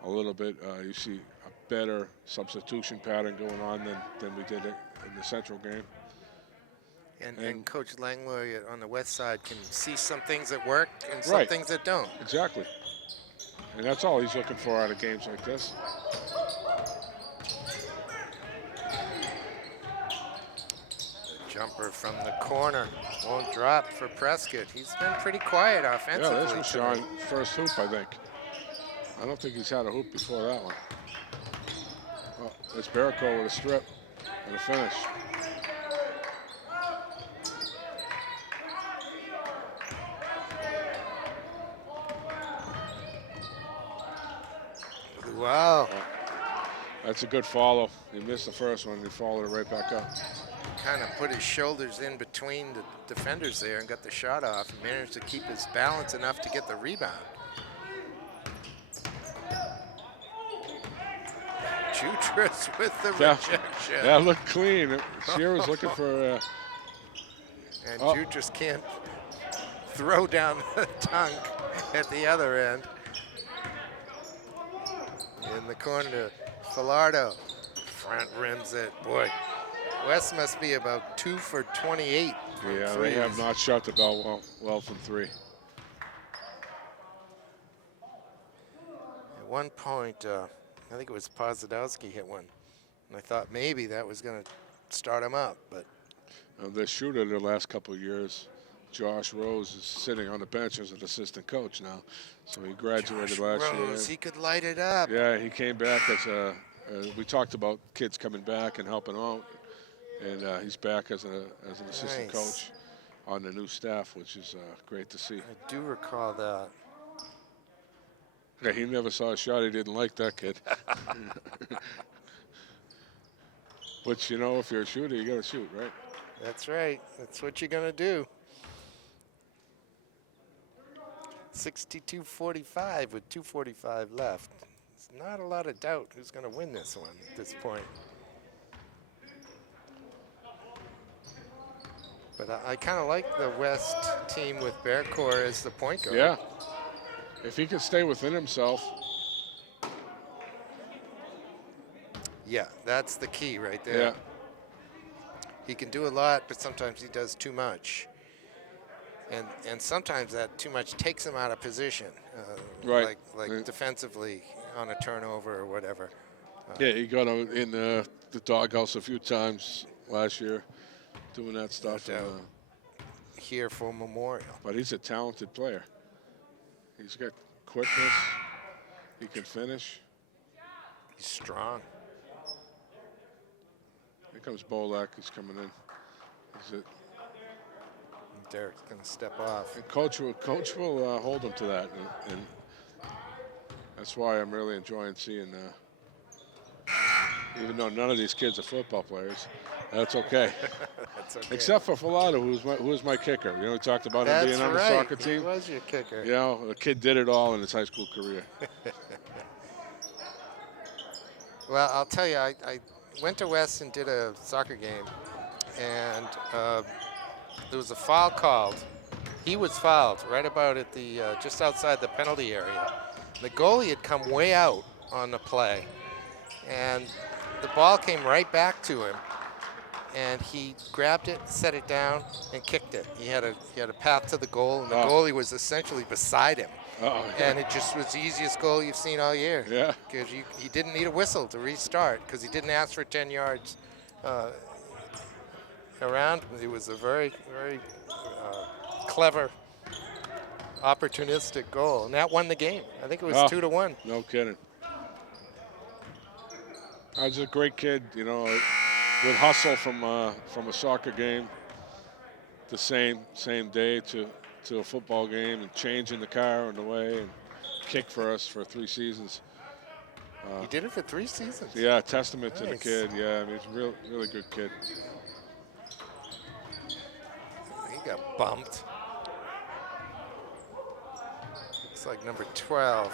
a little bit. You see a better substitution pattern going on than we did in the Central game. And Coach Langlois on the west side can see some things that work and some Right. things that don't. Exactly. And that's all he's looking for out of games like this. Jumper from the corner won't drop for Prescott. He's been pretty quiet offensively. Yeah, this was tonight. Sean's first hoop, I think. I don't think he's had a hoop before that one. Oh, it's Barraco with a strip and a finish. Wow. That's a good follow. He missed the first one. He followed it right back up. Kind of put his shoulders in between the defenders there and got the shot off and managed to keep his balance enough to get the rebound. Jutras with the rejection. That looked clean. Shear was looking for... And Jutras can't throw down the dunk at the other end. In the corner to Filardo. Front rims it. Boy, West must be about 2 for 28. Yeah, threes. they have not shot the ball well from 3. At one point, I think it was Podzadowski hit one. And I thought maybe that was going to start him up, but The shooter the last couple of years, Josh Rose, is sitting on the bench as an assistant coach now. So he graduated Josh last Rose, year. he could light it up. Yeah, he came back as a. We talked about kids coming back and helping out, and he's back as an assistant Nice. coach on the new staff, which is great to see. I do recall that. Yeah, he never saw a shot he didn't like, that kid. Which, if you're a shooter, you got to shoot, right? That's right. That's what you're going to do. 62-45 with 2:45 left. There's not a lot of doubt who's going to win this one at this point. But I kind of like the West team with Bearcore as the point guard. Yeah. If he can stay within himself. Yeah, that's the key right there. Yeah. He can do a lot, but sometimes he does too much. And sometimes that too much takes him out of position, Right. like defensively on a turnover or whatever. Yeah, he got in the doghouse a few times last year doing that stuff. No doubt. Here for Memorial. But he's a talented player. He's got quickness. He can finish. He's strong. Here comes Bolak. He's coming in. Is it? Derek's going to step off. And coach will hold him to that, and that's why I'm really enjoying seeing. Even though none of these kids are football players, that's okay. That's okay. Except for Filato, who was my kicker. You know, we talked about him being on the soccer team. He was your kicker. You know, the kid did it all in his high school career. Well, I'll tell you, I went to West and did a soccer game, and there was a foul called. He was fouled right about at the just outside the penalty area. The goalie had come way out on the play, and the ball came right back to him, and he grabbed it, set it down, and kicked it. He had a path to the goal, and the goalie was essentially beside him. Yeah. And it just was the easiest goal you've seen all year. Yeah. Because he didn't need a whistle to restart because he didn't ask for 10 yards around. It was a very, very clever, opportunistic goal. And that won the game. I think it was 2-1. No kidding. I was a great kid, you know, would hustle from a soccer game the same day to a football game and change in the car on the way and kick for us for 3 seasons. You did it for 3 seasons? Yeah, testament to the Nice. kid. Yeah, I mean, he's a really good kid. He got bumped. Looks like number 12,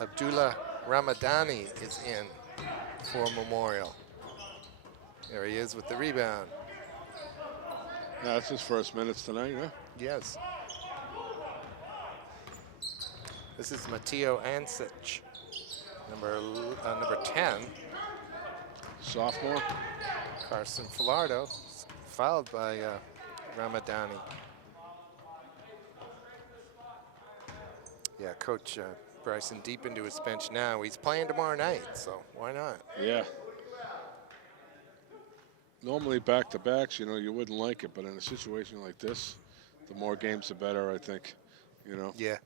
Abdullah Ramadani is in for Memorial. There he is with the rebound. Yeah, that's his first minutes tonight, huh? Yes. This is Mateo Ansich, number 10. Sophomore. Carson Filardo, fouled by Ramadani. Yeah, Coach Bryson deep into his bench now. He's playing tomorrow night, so why not? Yeah. Normally back-to-backs, you know, you wouldn't like it, but in a situation like this, the more games, the better, I think, you know. Yeah.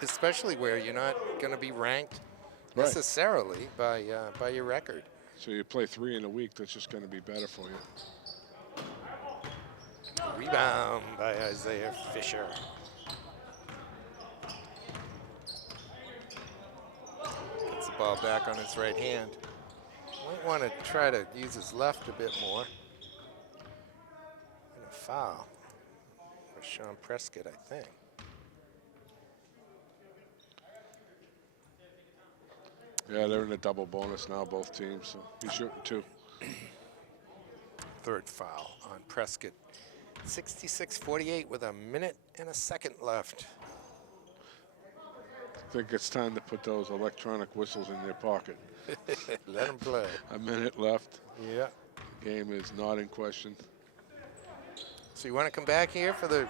Especially where you're not going to be ranked necessarily by your record. So you play 3 in a week, that's just going to be better for you. Rebound by Isaiah Fisher. Gets the ball back on his right hand. Might want to try to use his left a bit more. And a foul for Sean Prescott, I think. Yeah, they're in a double bonus now, both teams, so he's shooting 2. Third foul on Prescott. 66-48 with a minute and a second left. I think it's time to put those electronic whistles in your pocket. Let him play. A minute left. Yeah. Game is not in question. So you want to come back here for the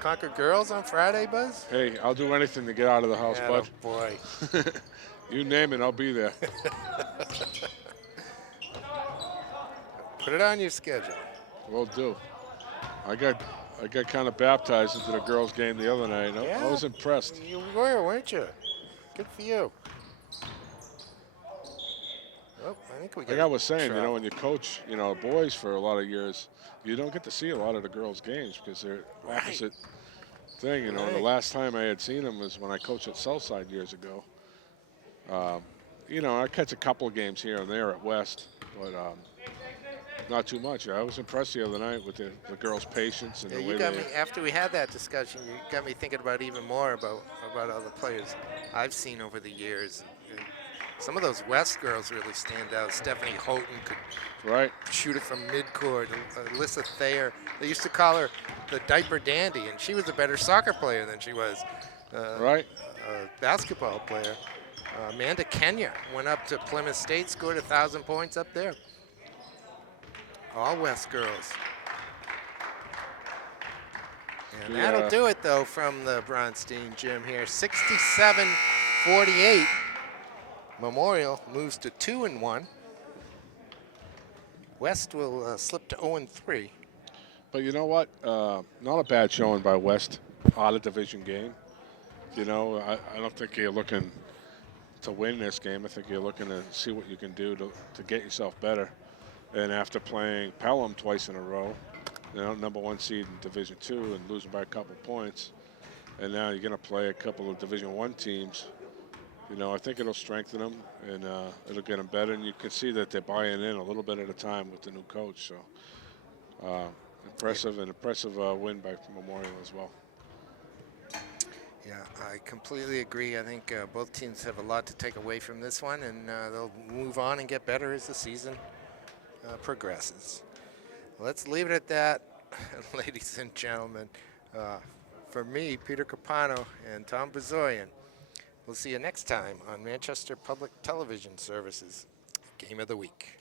Concord girls on Friday, Buzz? Hey, I'll do anything to get out of the house, bud. Boy. You name it, I'll be there. Put it on your schedule. Will do. I got kind of baptized into the girls' game the other night. I was impressed. You were, weren't you? Good for you. Oh, I think we got. Like I was saying, you know, when you coach, you know, boys for a lot of years, you don't get to see a lot of the girls' games because they're opposite thing. You know, and the last time I had seen them was when I coached at Southside years ago. You know, I catch a couple of games here and there at West, but not too much. I was impressed the other night with the girls' patience and the way You got they. me after we had that discussion. You got me thinking about even more about all the players I've seen over the years. Some of those West girls really stand out. Stephanie Houghton could Right. shoot it from midcourt. Alyssa Thayer, they used to call her the diaper dandy, and she was a better soccer player than she was Right. a basketball player. Amanda Kenya went up to Plymouth State, scored 1,000 points up there. All West girls. And that'll do it, though, from the Bronstein gym here. 67-48. Memorial moves to 2-1. West will slip to 0-3. But you know what? Not a bad showing by West out of division game. You know, I don't think you're looking to win this game. I think you're looking to see what you can do to get yourself better. And after playing Pelham twice in a row, you know, #1 seed in Division II and losing by a couple points, and now you're going to play a couple of Division I teams. You know, I think it'll strengthen them and it'll get them better. And you can see that they're buying in a little bit at a time with the new coach. So impressive win by Memorial as well. Yeah, I completely agree. I think both teams have a lot to take away from this one, and they'll move on and get better as the season progresses. Let's leave it at that, ladies and gentlemen. For me, Peter Capano and Tom Bezoyan, we'll see you next time on Manchester Public Television Services Game of the Week.